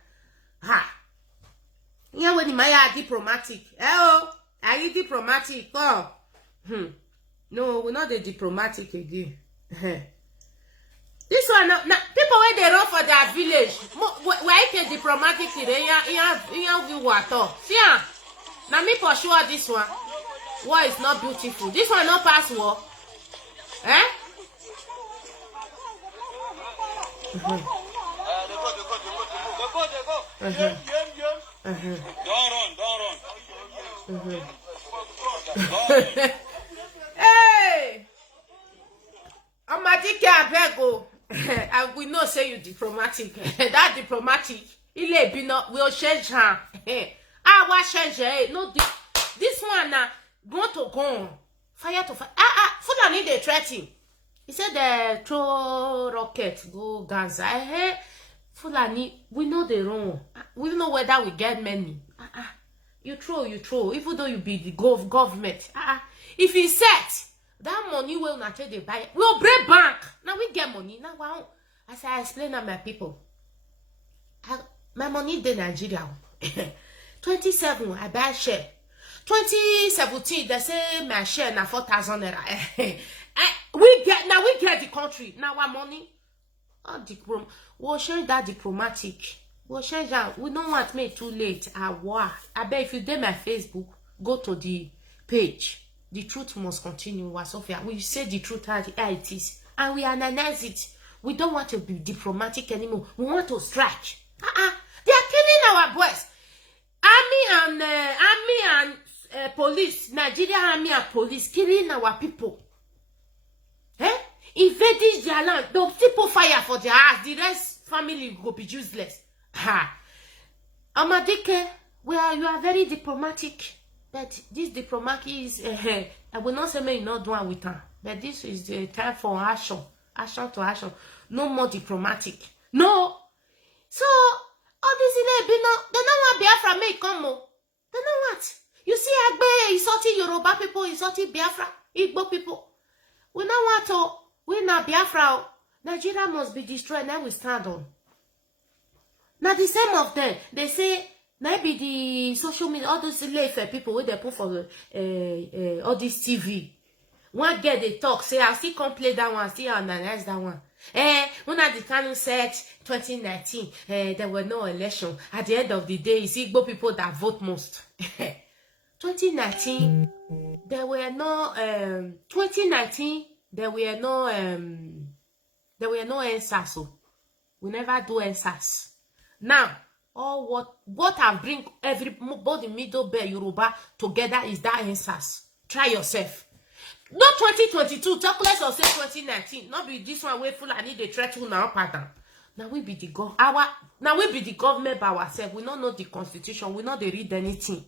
Yeah, when Maya diplomatic. Are you diplomatic? Oh. No, we're not the diplomatic again. This one, now, people when they run for their village, why can diplomatic today? Yeah, now me for sure this one. War is not beautiful. This one not pass war. Hey, I'm a dick and we know say you diplomatic. That diplomatic, il be not will change her. What change? No, this one now going to go fire to fire. Fulani they threatening. He said they throw rocket go Gaza. Fulani, we know they wrong. We don't know whether we get many. You throw. Even though you be the government. If he set that money will not take the buy. We'll break bank. Now we get money. Now wow. As I explain to my people. My money in Nigeria. 27, I buy share. 2017, they say my share na 4,000 naira. We get the country. Now our money. We'll change that diplomatic. We'll change that. We don't want me too late. I bet if you did my Facebook, go to the page. The truth must continue, Wasofia. We say the truth how it is. And we analyze it. We don't want to be diplomatic anymore. We want to strike. They are killing our boys. Army and police. Nigeria army and police killing our people. Invading their land. The people fire for their ass. The rest family will be useless. Amadike, you are very diplomatic. But this diplomacy is, I will not say may not do one with her. But this is the time for action. Action to action. No more diplomatic. No. So, all this they don't want Biafra may come more. They don't want. You see, Agbe insulting Yoruba people, insulting Biafra, Igbo people. We don't want to win Biafra. Nigeria must be destroyed. Now we stand on. Now the same of them, they say, maybe the social media, all those people where they put for all this TV. One girl they talk, say, I'll still come play that one, still analyze that one. When the Kanu said 2019, there were no election. At the end of the day, you see Igbo people that vote most. 2019, there were no 2019, there were no NSAS. We never do NSAS. Now, all what have bring everybody Middle Belt Yoruba together is that NSAS. Try yourself. Not 2022, talk less of say 2019. Not be this one way full and need the threat to now pattern. Now we be the government by ourselves. We don't know the constitution. We not they read anything.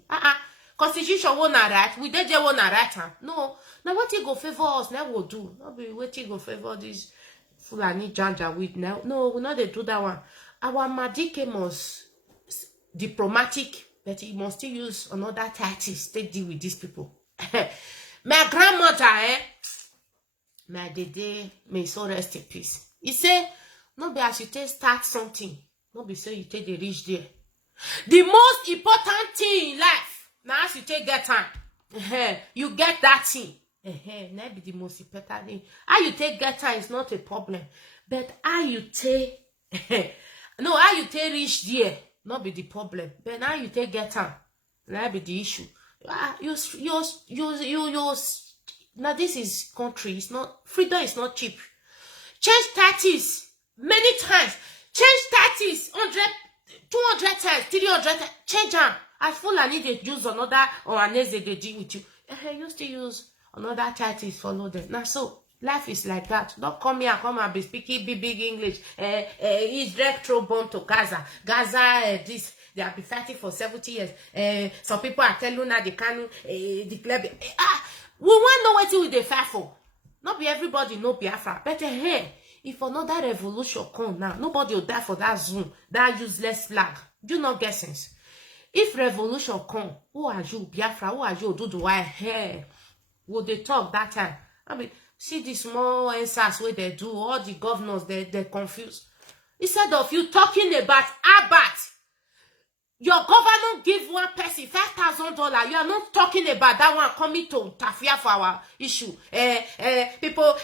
constitution won't right, we dey won't right. No, now what you go favor us, now we'll do. Not be waiting go favor this Fulani Janja with now. No, we not they do that one. Our Madike must diplomatic, but he must still use another tactics to deal with these people. My grandmother, my dede, may so rest in peace. He say, no be as you take start something, no be so you take the reach there. The most important thing in life, now as you take get time, you get that thing. That be the most important thing. How you take get time is not a problem, but how you take, no, how you take reach there, not be the problem. But now you take get time, that be the issue. Now this is country. It's not freedom. Is not cheap. Change tactics many times. Change tactics 100, 200 times, 300 times. Change them. As Fulani they use another or an they deal with you. You still use another tactics. Follow them. Now so life is like that. Don't come here, come and be speaking big English. Israel throw bomb to Gaza. Gaza this. They have been fighting for 70 years. Some people are telling that they can't declare. We want to know what we they fight for. Not be everybody know Biafra. But hey, if another revolution come now, nobody will die for that Zoom, that useless flag. Do not get sense. If revolution come, who are you, Biafra? Who are you, Oduduwa? Hey, will they talk that time? I mean, see the small answers where they do, all the governors, they're confused. Instead of you talking about Abat, your governor give one person $5,000. You are not talking about that one coming to interfere for our issue. People,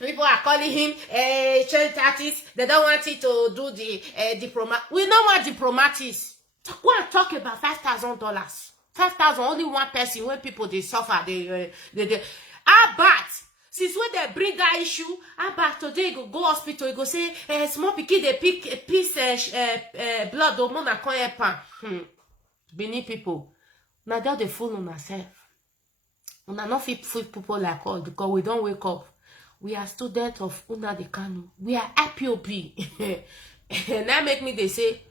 people are calling him change tactics. They don't want it to do the diplomat. We know what diplomat is. Go and talk about $5,000. 5,000 only one person. When people they suffer, they Abat. Since when they bring that issue, Abat today go hospital, you go say, small pikin they pick a piece blood or more than Benin people. Now they fool on ourselves. We are not fit people like us because we don't wake up. We are students of Nnamdi Kanu. We are IPOB. And that make me they say,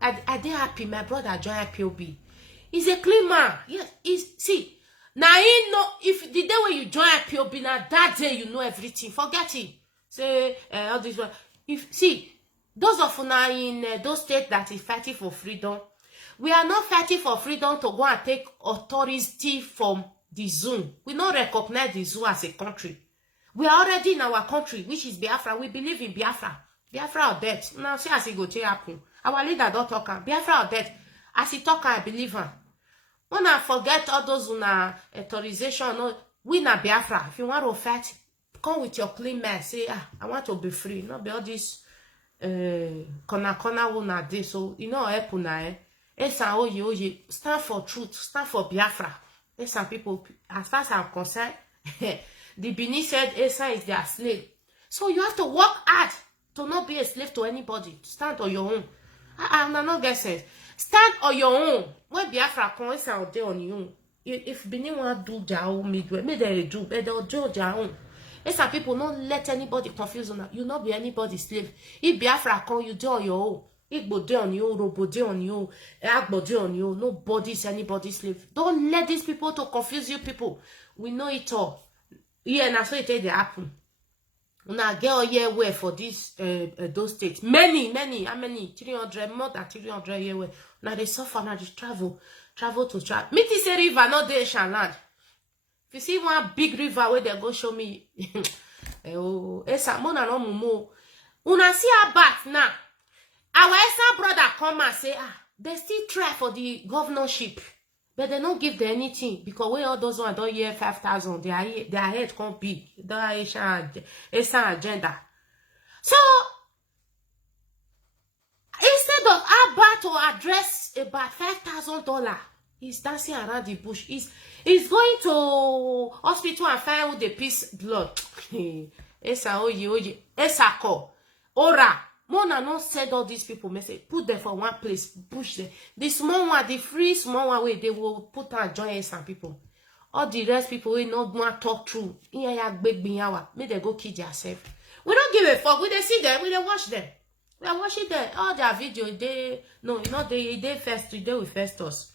are they happy? My brother joined IPOB. He's a clean man. Yes, see. Now he know if the day when you join IPOB, now that day you know everything. Forget it. Say all this one. If see those of una in those states that is fighting for freedom, we are not fighting for freedom to go and take authority from the Zoom. We not recognize the Zoom as a country. We are already in our country, which is Biafra. We believe in Biafra. Biafra or death. Now see as it go to happen. Our leader don't talk. Biafra or death. As he talk, I believe him. When I forget all those una authorization, no, we na Biafra. If you want to fight, come with your clean man. Say, I want to be free. Not be all this corner una this. So you know, help una. Stand for truth. Stand for Biafra. There's some people, as far as I'm concerned, the Bini said Esa is their slave. So you have to work hard to not be a slave to anybody. Stand on your own. I'm not get sense. Stand on your own. When Biafra comes out there on your own, if Benin want to do their own midway, maybe they do, but they'll do their own. There's some people not let anybody confuse on that. You not be anybody's slave. If Biafra come, you do on your own. Igbo day on you, Robo day on you, Agbo day on you. Nobody's anybody's slave. Don't let these people to confuse you people. We know it all. Yeah, and that's what they happen. Now get all year way for this those states. Many, how many? 300, more than 300 year way. Now they suffer, now they travel to travel. Me to say river, not the Asian land. If you see one big river where they go show me, esa mona no mumu. Una see Abat now. Our Esa brother come and say, they still try for the governorship. But they don't give them anything because when all those ones don't hear 5,000, their head can't be the Esa agenda. So instead of Abba to address about $5,000, he's dancing around the bush. He's going to hospital and find out the piece blood. Esa oye, Esa ko, Ora. Mona not said all these people message. Put them for one place, push them. The small one, the free small one way they will put and join some people. All the rest people will not want to talk through. May they go kill themselves. We don't give a fuck. We they see them, we they watch them. We are watching them. All their video, they no, you know they first today we first us.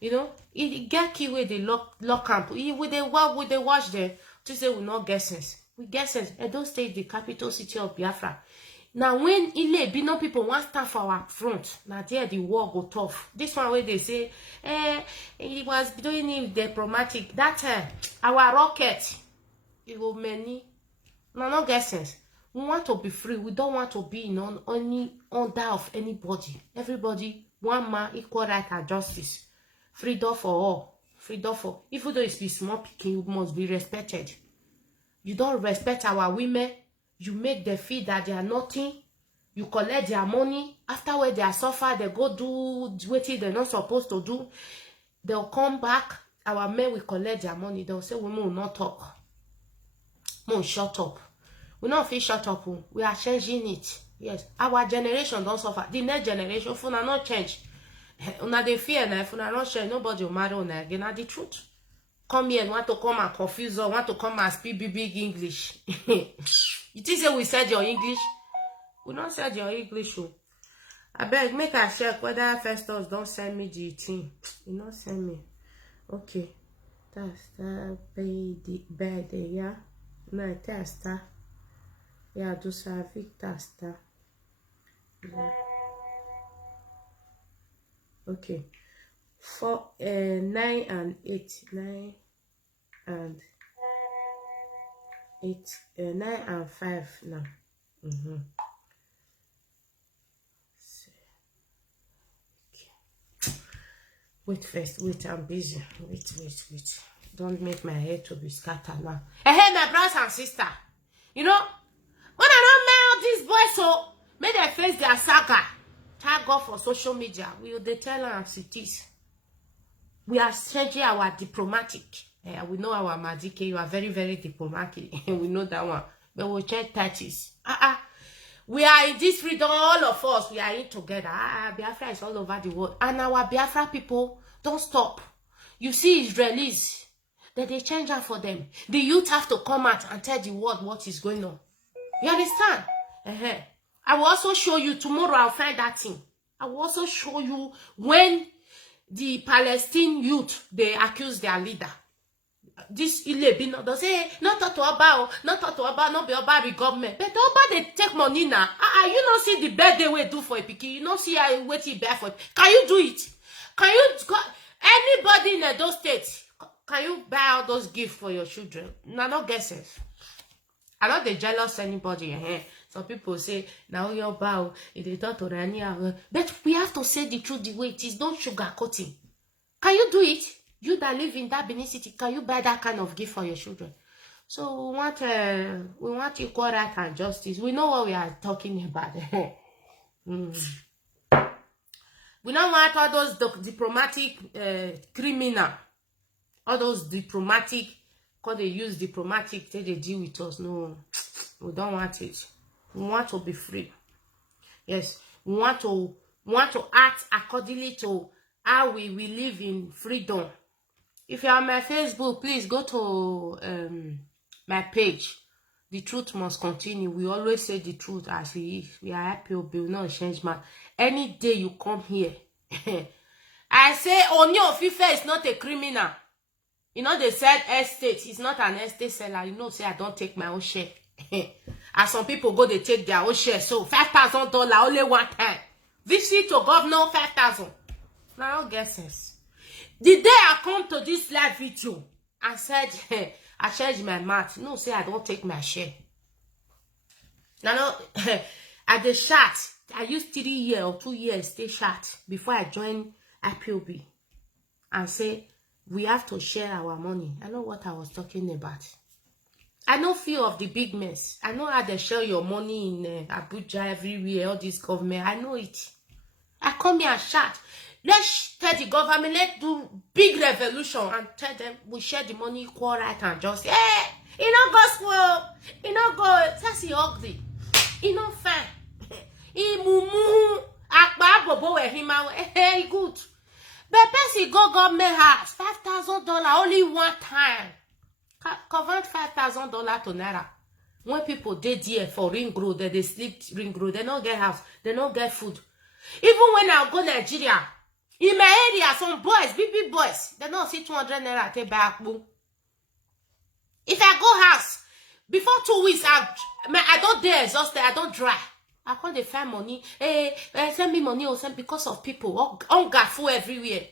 You know, it get key where they lock camp. With the watch there to say we not get sense. We get sense. Edo State, the capital city of Biafra. Now when Ile Bino people want stand for our front, now there the war go tough. This one where they say, it was doing it diplomatic. That time, our rocket, it will many. Now not get sense. We want to be free. We don't want to be in any under of anybody. Everybody, one man, equal right and justice. Freedom for all. Freedom for. Even though it's be small picking, you must be respected. You don't respect our women. You make them feel that they are nothing. You collect their money. After they are suffer, they go do what they're not supposed to do. They'll come back. Our men will collect their money. They'll say, women will not talk. Mo, shut up. We not feel shut up. We are changing it. Yes. Our generation don't suffer. The next generation, if we not change. Una they fear now. If una not change, nobody will marry una again. That's the truth. Come here and want to come and confuse us, want to come and speak big English. You think say we said your English? We not said your English. I beg, make a check whether Festus don't send me the thing. You not send me. Okay. That's the bed, yeah. No, test. Yeah, do service test. Yeah. Okay. 9 and 8. 9 and 8. 9 and 5 now. Okay. Wait first. Wait, I'm busy. Wait. Don't make my head to be scattered now. Hey, my brothers and sisters. You know, when I don't mail these boys, so may they face their saga. Thank God for social media. They tell us it is. We are changing our diplomatic. We know our magic. You are very, very diplomatic. We know that one. But we'll change tactics. We are in this freedom, all of us. We are in together. Biafra is all over the world. And our Biafra people don't stop. You see Israelis, that they change that for them. The youth have to come out and tell the world what is going on. You understand? I will also show you tomorrow. I'll find that thing. I will also show you when the Palestinian youth, they accuse their leader. This Ilebino, they say, not talk to Oba, not be Oba the government. But Oba, they take money now. You don't see the birthday we do for a picky. You don't see how wait it bear for it. Can you do it? Can you, anybody in those states, can you buy all those gifts for your children? No, not guesses. I'm not jealous anybody. Some people say, now you're bow, they talk to Rania. But we have to say the truth the way it is. Don't sugarcoat it. Can you do it? You that live in that Benin City, can you buy that kind of gift for your children? So we want equal right and justice. We know what we are talking about. We don't want all those diplomatic criminal, all those diplomatic, because they use diplomatic till they deal with us. No, we don't want it. We want to be free. Yes, we want to act accordingly to how we live in freedom. If you are on my Facebook, please go to my page. The truth must continue. We always say the truth as it is. We are happy, we will not change man. Any day you come here, I say Oni of Ife is not a criminal. You know they said estate. He's not an estate seller. You know, say I don't take my own share. As some people go, they take their own share. So $5,000 only one time. Visit to governor 5,000. Now get sense. The day I come to this live video and said, I changed my math. No, say I don't take my share. Now, at the chat, I used 3 years or 2 years stay chat before I joined IPOB and say, we have to share our money. I know what I was talking about. I know few of the big mess. I know how they share your money in Abuja, everywhere, all this government. I know it. I come here and chat. Let's tell the government, let's do big revolution and tell them we share the money equal right and just. Hey, you know go school, you know go. That's ugly. You know fair. He mumu akba bobo we him hey good. But person go government house $5,000 only one time. Convert $5,000 to naira. When people dey there for ring road, they sleep ring road, they don't get house, they don't get food. Even when I go Nigeria, In my area, some boys, big boys, they don't see 200 naira take back. If I go house, before 2 weeks, I don't dare exhausted, I don't dry. I can't find money. Send me money or send because of people. On gafu everywhere.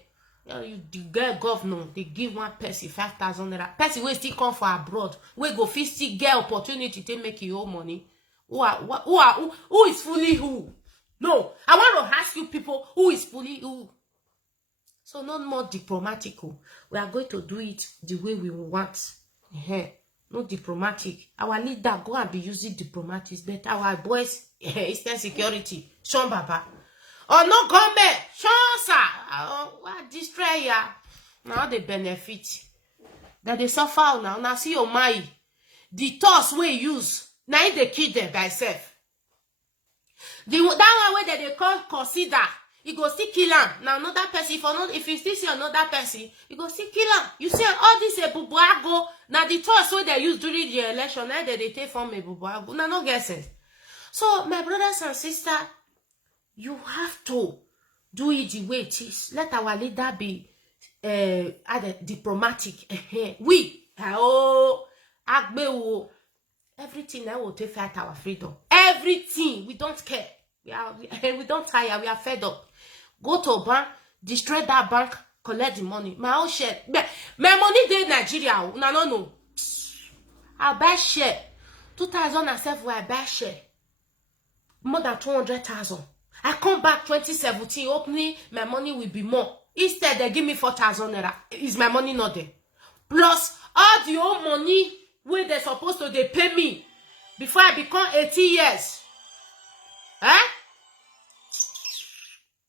The girl governor, they give one person 5,000 naira. Person will still come for abroad. We go still get opportunity to make your own money. Who is fully who? No, I want to ask you people who is fully who. So not more diplomatic. We are going to do it the way we want. No diplomatic. Our leader go and be using diplomatics, but our boys, Eastern Security, Sean Baba. Oh no government, Sean sir. What destroy ya? Now they benefit. That they suffer now. Now see your mind. The toss we use. Now they kill them by self. That one way that they call consider. You go still kill him. Now another person, if you still see another person, you go still kill him. You see all this bubuago. Now the toss what they use during the election, now they take from a bubuago. Now no guesses. So my brothers and sisters, you have to do it the way it is. Let our leader be diplomatic. We everything I will take fight our freedom. Everything we don't care. We don't tire. We are fed up. Go to a bank, destroy that bank, collect the money. My own share. My money dey Nigeria. No. I buy share. 2007 I buy share. More than 200,000. I come back 2017, opening, my money will be more. Instead, they give me 4,000 naira. Is my money not there? Plus, all the old money where they're supposed to they pay me before I become 18 years.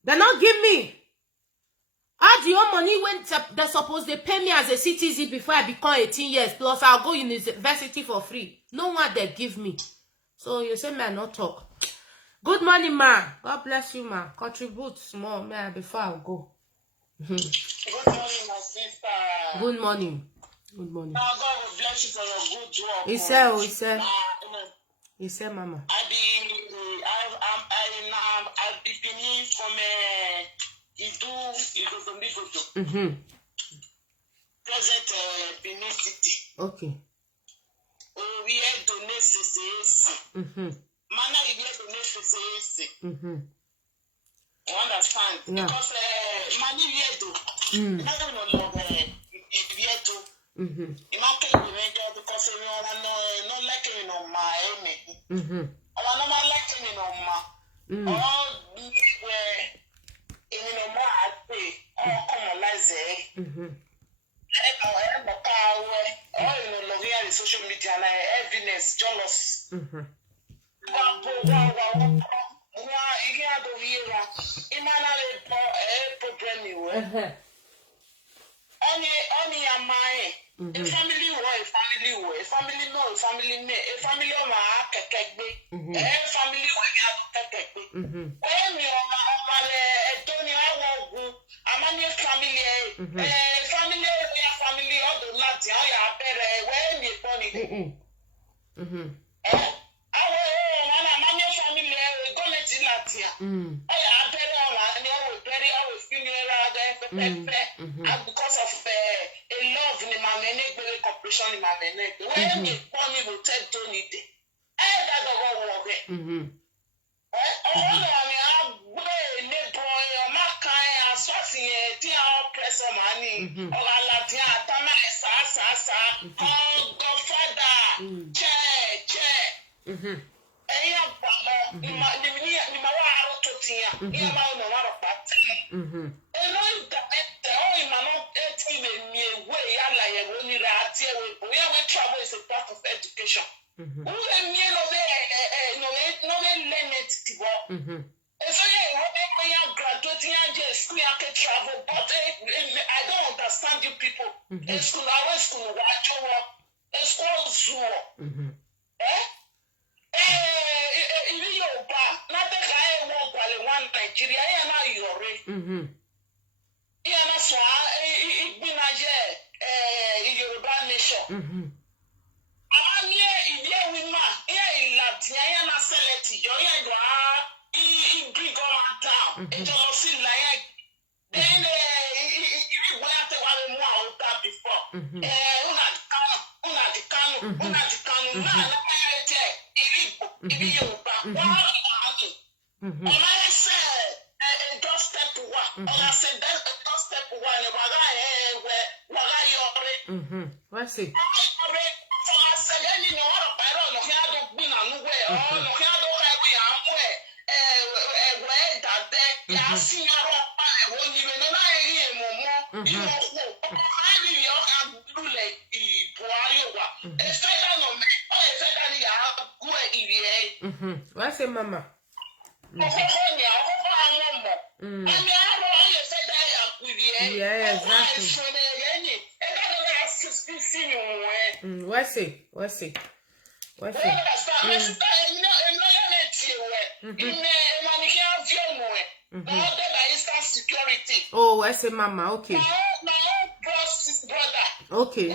They not give me. All the old money when they're supposed to pay me as a citizen before I become 18 years. Plus, I'll go university for free. No one they give me. So, you say, man, not talk. Good morning, ma. God bless you, ma. Contribute small, man, before I go. Good morning, my sister. Good morning. Good morning. Now, God will bless you for your good work. He said, Mama. I've been beginning from Idu present Benin City. Okay. We have donate CCAC. Mana we have donate CCAC. You understand? Yeah. Because money we have to. We have to. Because we are not liking on my aim. I not liking on my. All in no more I pay. All commonize it. All in the social media and evidence jealous. Only a my family way, family no, family me, a family of my family when you when you are Amani family, family of the Latin, I are better when you because of a love in my very corporation in my when you money will take donate. Travel is a part of education. School travel, but I don't understand you people. School, our school, school, Nigeria, Yoruba nation. una di Kanu, na ete iri Yoruba. Ọmọ ẹsẹ doorstep wa, ọmọ ẹsẹ doorstep wa ni wàrà yọrí. What's it? Yọrí fún ẹsẹ lẹ́yìn ní ọ̀rọ̀ pẹ̀lú ọ̀nà kí á tó gbìn ànú wẹ̀, ọ̀nà kí á tó kẹ́wé àmú ẹ̀wẹ̀ ẹ̀dàdẹ́, yà á sí yàrá ọ̀pá ẹ̀wọ̀ níbẹ̀ ní láyé rí èmọ̀ mọ́ ìmọ̀ kú. Ọmọ ẹ̀rí yọ ká lulẹ̀ ìbò ayé wa. Ẹ̀fẹ́ dáná mẹ́, ẹ̀fẹ́ dáná yà á gún ìrì ẹ̀. What's it, mama? Yeah, exactly. What's it? Oh, what's it, mama? Okay. Okay.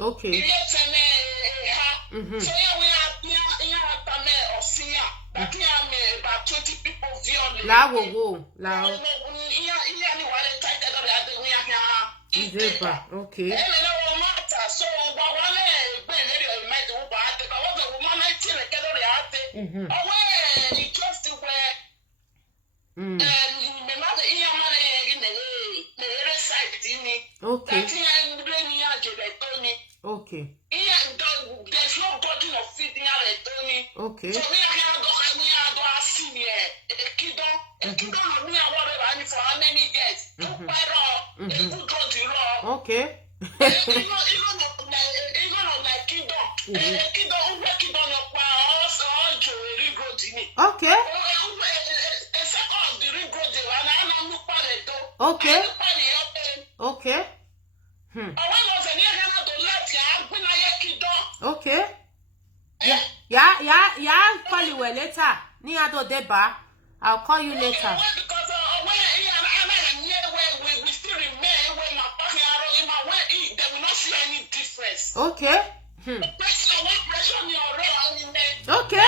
Okay. So about 20 people view La wo. Okay. Okay. There's no body of feeding Okay. So we Okay. Okay. Okay. Okay. Okay. Yeah, call you later. I'll call you later. Okay. Okay. Okay.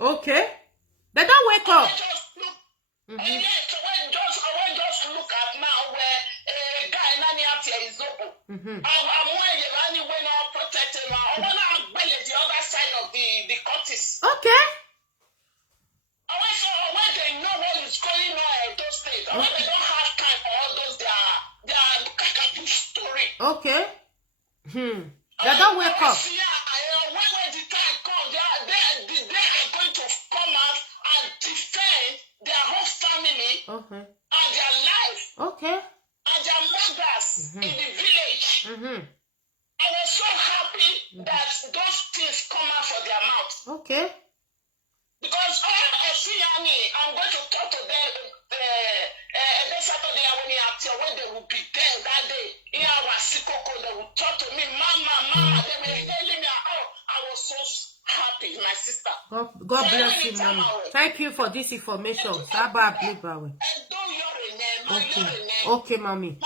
Okay. They don't wake up. I just look at now where a guy is open. I'm protecting the other side of the Curtis. Okay. When they know what is going on in those states, when they don't have time for all those their kakabu story. Okay. They don't wake up. When the time comes, they are going to come out and defend their whole family and their life. Okay. And their mothers in the village. I was so happy that those things come out of their mouth. Okay. Because I'm going to talk to them this Saturday when they will be there that day. They will talk to me, Mama. They were telling me, I was so happy, my sister. God bless you, Mommy. Thank you for this information. Okay, Mommy.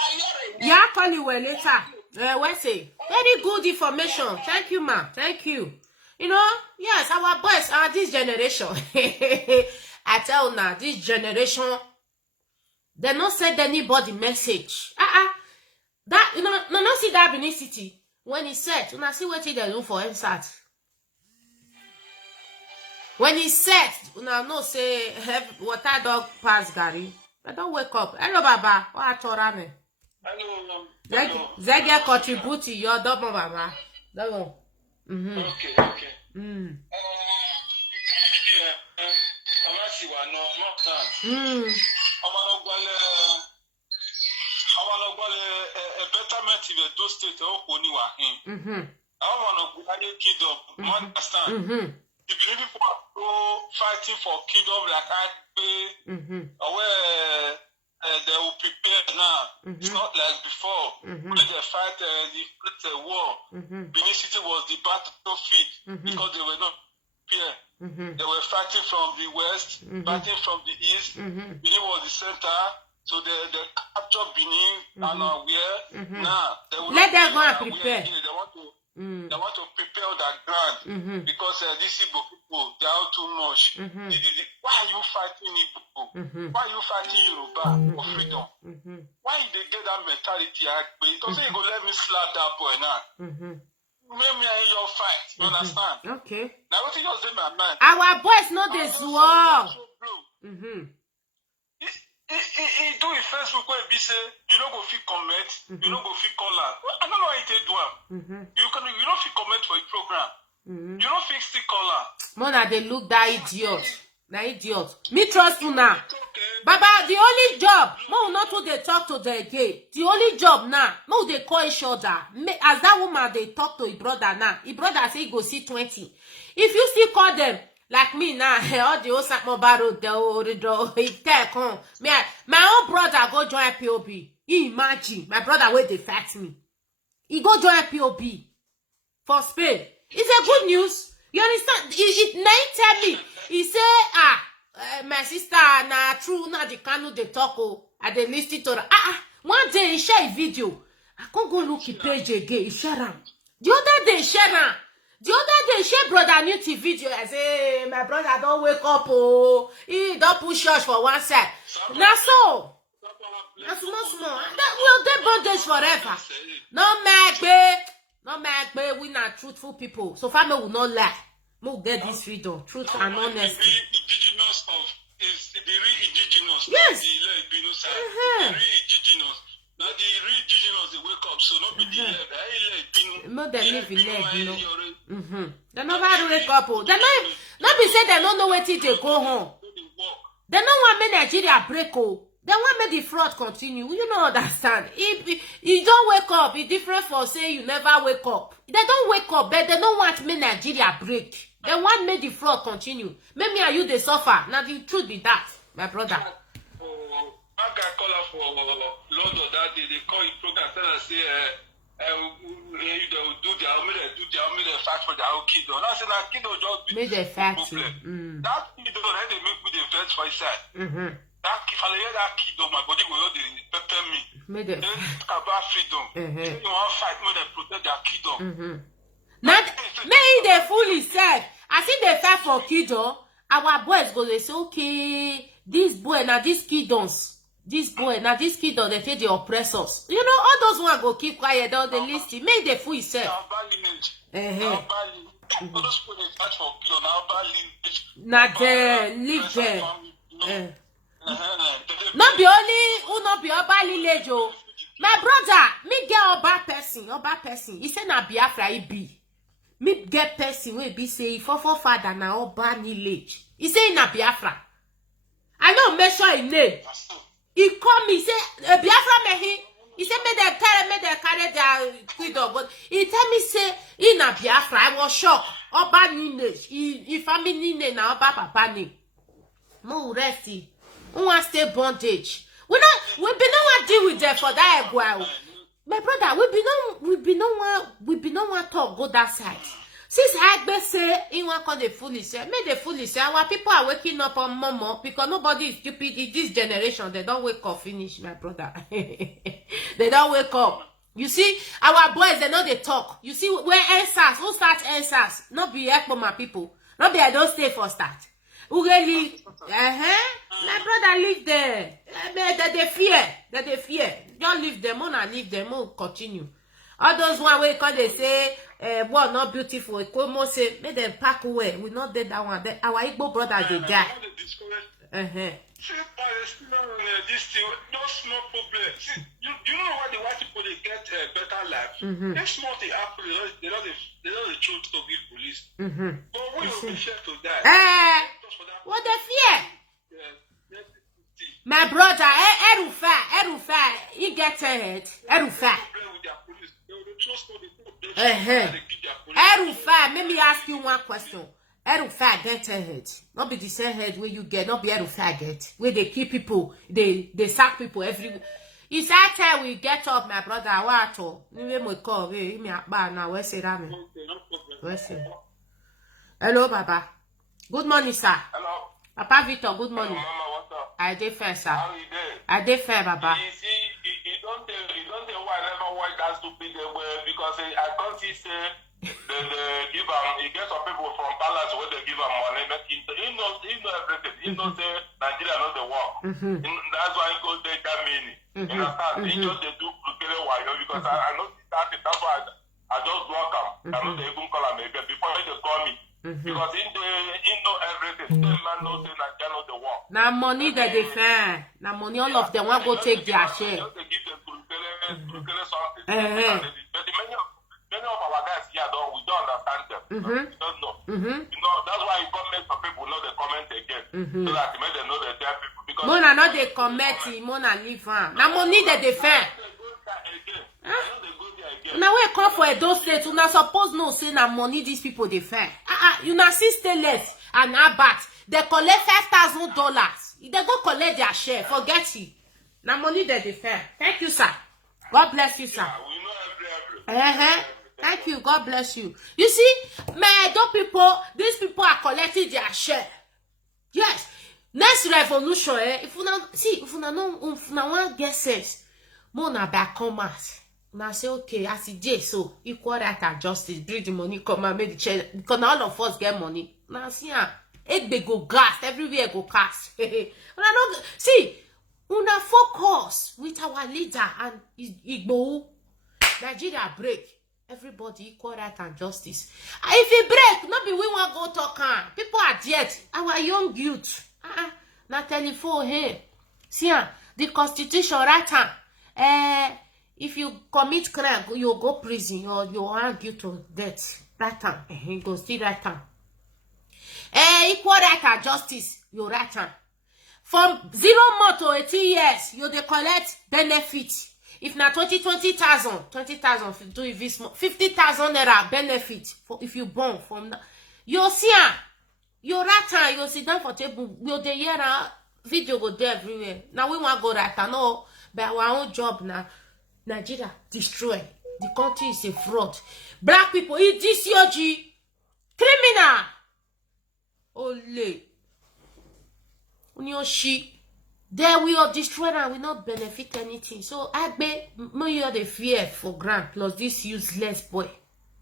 Yeah, I'll call you later. Very good information. Thank you, ma. Thank you. You know, yes, our boys are this generation. I tell you now, this generation, they don't send anybody message. That, you know, no see that Benin City. When he said, you know, see what they do for MSAT. When he said, you know, say, have water dog pass Gary. But don't wake up. Hello, Baba. What are you? They get contribute to your double, Baba. Okay. The Benin people are fighting for kingdom like where they will prepare now. It's not like before when they fight the war. Benin City was the battlefield because they were not prepared. They were fighting from the west, fighting from the east. Benin was the center. So they captured Benin and where now they will let them go and prepare. They want to They want to prepare their ground because these Igbo people, they are too much. Why are you fighting Igbo? Why are you fighting Yoruba for freedom? Why they get that mentality? It doesn't even let me slap that boy now. Make me in your fight. You understand? Okay. Now what you just say my mind? Our boys know this war. He do it Facebook where he say you don't go fit comment, you don't go fit call out. I don't know how he take do am. You don't fit comment for a program. You don't fit still call out. More than they look that idiot. That idiot. Me trust you now. Baba, the only job, no, not to they talk to the gay. The only job now, no, they call each other. As that woman, they talk to his brother now. His brother say go see 20. If you still call them, like me now, all the old Mobaro, my own brother go join POB. Imagine, my brother where they fight me. He go join POB for Spain. It's a good news. You understand? It tell me. He say, my sister, na true, na the canoe they talk, and they listen to her. One day he share a video. I can't go look the page again. He share them. The other day, share them. The other day, share brother new TV video. I say, my brother don't wake up, he don't push church for one side. Now so, that's small. That will they bondage forever. No man, we not truthful people. So family will not lie. We'll get this freedom, truth and honesty. Indigenous is the real indigenous. Yes. The real indigenous. Now the real indigenous they wake up, so not be the no, they live in leg, you know. They never wake up. They not be say they don't know where till they go home. They don't want me Nigeria break. They want me the fraud continue. You don't understand. If you don't wake up, it's different for say you never wake up. They don't wake up, but they don't want me Nigeria break. They want me the fraud continue. Maybe are you the suffer. Now the truth be that, my brother. I got call out for London that day. They call it program and say they will do their fact for their own kid. And I said that kid will just be the fact. That kid don't they make me the first for his side. That if I hear that kid, my body will pepper me. They about freedom. You want to fight when they protect their kid. Not may they fool himself. I see they fight for kiddo. Our boys go they say, okay, this boy now this kiddons. This boy now this kiddo they take the oppressors. You know, all those one go keep quiet down the list. May they fool himself. Not there, live there. Not be only who not be oba lilejo. My brother, me get oba person. He say na Biafra he be. Me get person wey be say for father na oba village. He say na Biafra. I don't measure his name. He call me, say Biafra me he say me they carry their kiddo, but he tell me say he na Biafra. I was shocked. Oba village. He family name na oba papa name. Mo resti. We want stay bondage. We be no one deal with them for that while. My brother, we be no one talk go that side. Since I say he want call the foolish, make the foolish. Our people are waking up on momo because nobody is stupid in this generation. They don't wake up finish, my brother. They don't wake up. You see, our boys they know they talk. You see where answers, who start answers? Not be help my people. Not be I don't stay for start. Who really? My brother live there. They fear. Don't leave them. Don't leave them. We'll continue. All those one way because they say, what not beautiful. Como say, make them pack away. We not did that one. Our Igbo brother they die. This thing, no small problem. See, you know why the white people they get better life? They small they happen. They don't choose to be police. But we will be sure to die. What the fear? My brother, Erufa, he gets ahead. Erufa, let me ask you one question. Erufa get ahead. Not be the same head where you get, not be Erufa get. Where they keep people, they sack people every. It's that time we get up, my brother. What to? Me call me now. Where's it, Rami? Where's it? Hello, Baba. Good morning, sir. Hello. Papa Victor, good morning. Mama, what's up? I did fair, sir. How you doing? I did fair, Baba. You see, you don't tell why I never want that stupid way because I can't see say some people from palace where they give him money. He knows everything. He knows Nigeria knows the work. That's why he goes there Germany. You understand? He just they do because I know that. That's why I just walk him. I know they even call him again before they call me. Because he know everything. The man knows Nigeria knows the work. Now money that they find. Now money all of them want go take their share. They give them something. But many of our guys here we don't understand them. We don't know. You know, that's why you comment for people know they comment again. So that make them know they tell people. Because Mona not they comment, Mona leave on. Now money that they find. Now we come for a dose state, you not suppose no say na money these people they find. You not see stainless and Abat. They collect $5,000. They go collect their share. Forget it. Now money that they find. Thank you, sir. God bless you, sir. we know every. Thank you. God bless you. You see, these people are collecting their share. Yes. Next revolution, if you not want get sense, Mona back commerce. Now say okay, as it is so equal right and justice, bring the money, come and make the change because now all of us get money. Now see, it go gas everywhere go cast. See, una focus with our leader and Igbo. Nigeria break. Everybody equal right and justice. If it break, not be we want go talk on. People are dead. Our young youth. Na telephone here. See, the constitution right hand. If you commit crime, you go prison or you argue to death. Right hand. You go see right hand. Equal right and justice. You right hand. From 0 months to 18 years, you dey collect benefit. If na 20,000, if you do it small, 50,000 naira benefit for if you born from that. You see, you right you sit down for table. You dey hear video go there everywhere. Now we want go right no, but our own job now. Nigeria destroy. The country is a fraud. Black people eat DCOG criminal. Ole. There we are destroyed and we not benefit anything. So I bet more the fear for grant plus this useless boy.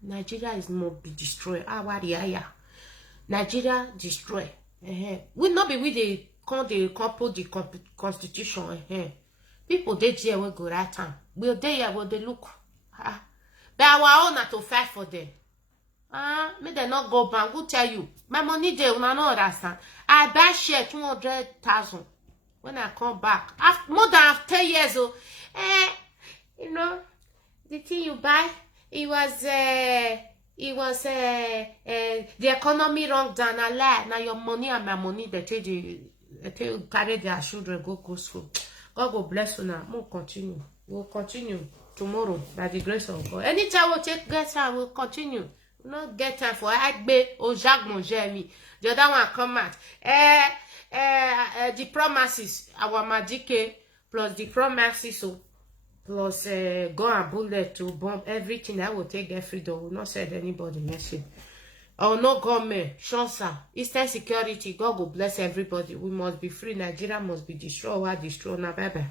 Nigeria is not be destroyed. Nigeria destroy. We not be with the couple the constitution. People they there will go right time. Will they will they look? But our own to fight for them. May they not go back. Who tell you? My money they will not understand. I buy share 200,000. When I come back, after more than 10 years old, you know, the thing you buy, it was the economy wrong down a lot. Now your money and my money, they tell you carry their children go school. God will bless you now. We'll continue tomorrow by the grace of God. Anytime we'll get time, we'll continue. We'll not get time for Agbe or Jacques Monjemi. The other one come out. The promises, our magic plus the promises, plus gun and bullet to bomb everything. I will take their freedom. Will not send anybody message. Oh no government, Shansa, Eastern security. God will bless everybody. We must be free. Nigeria must be destroyed. Destroy now, bye bye.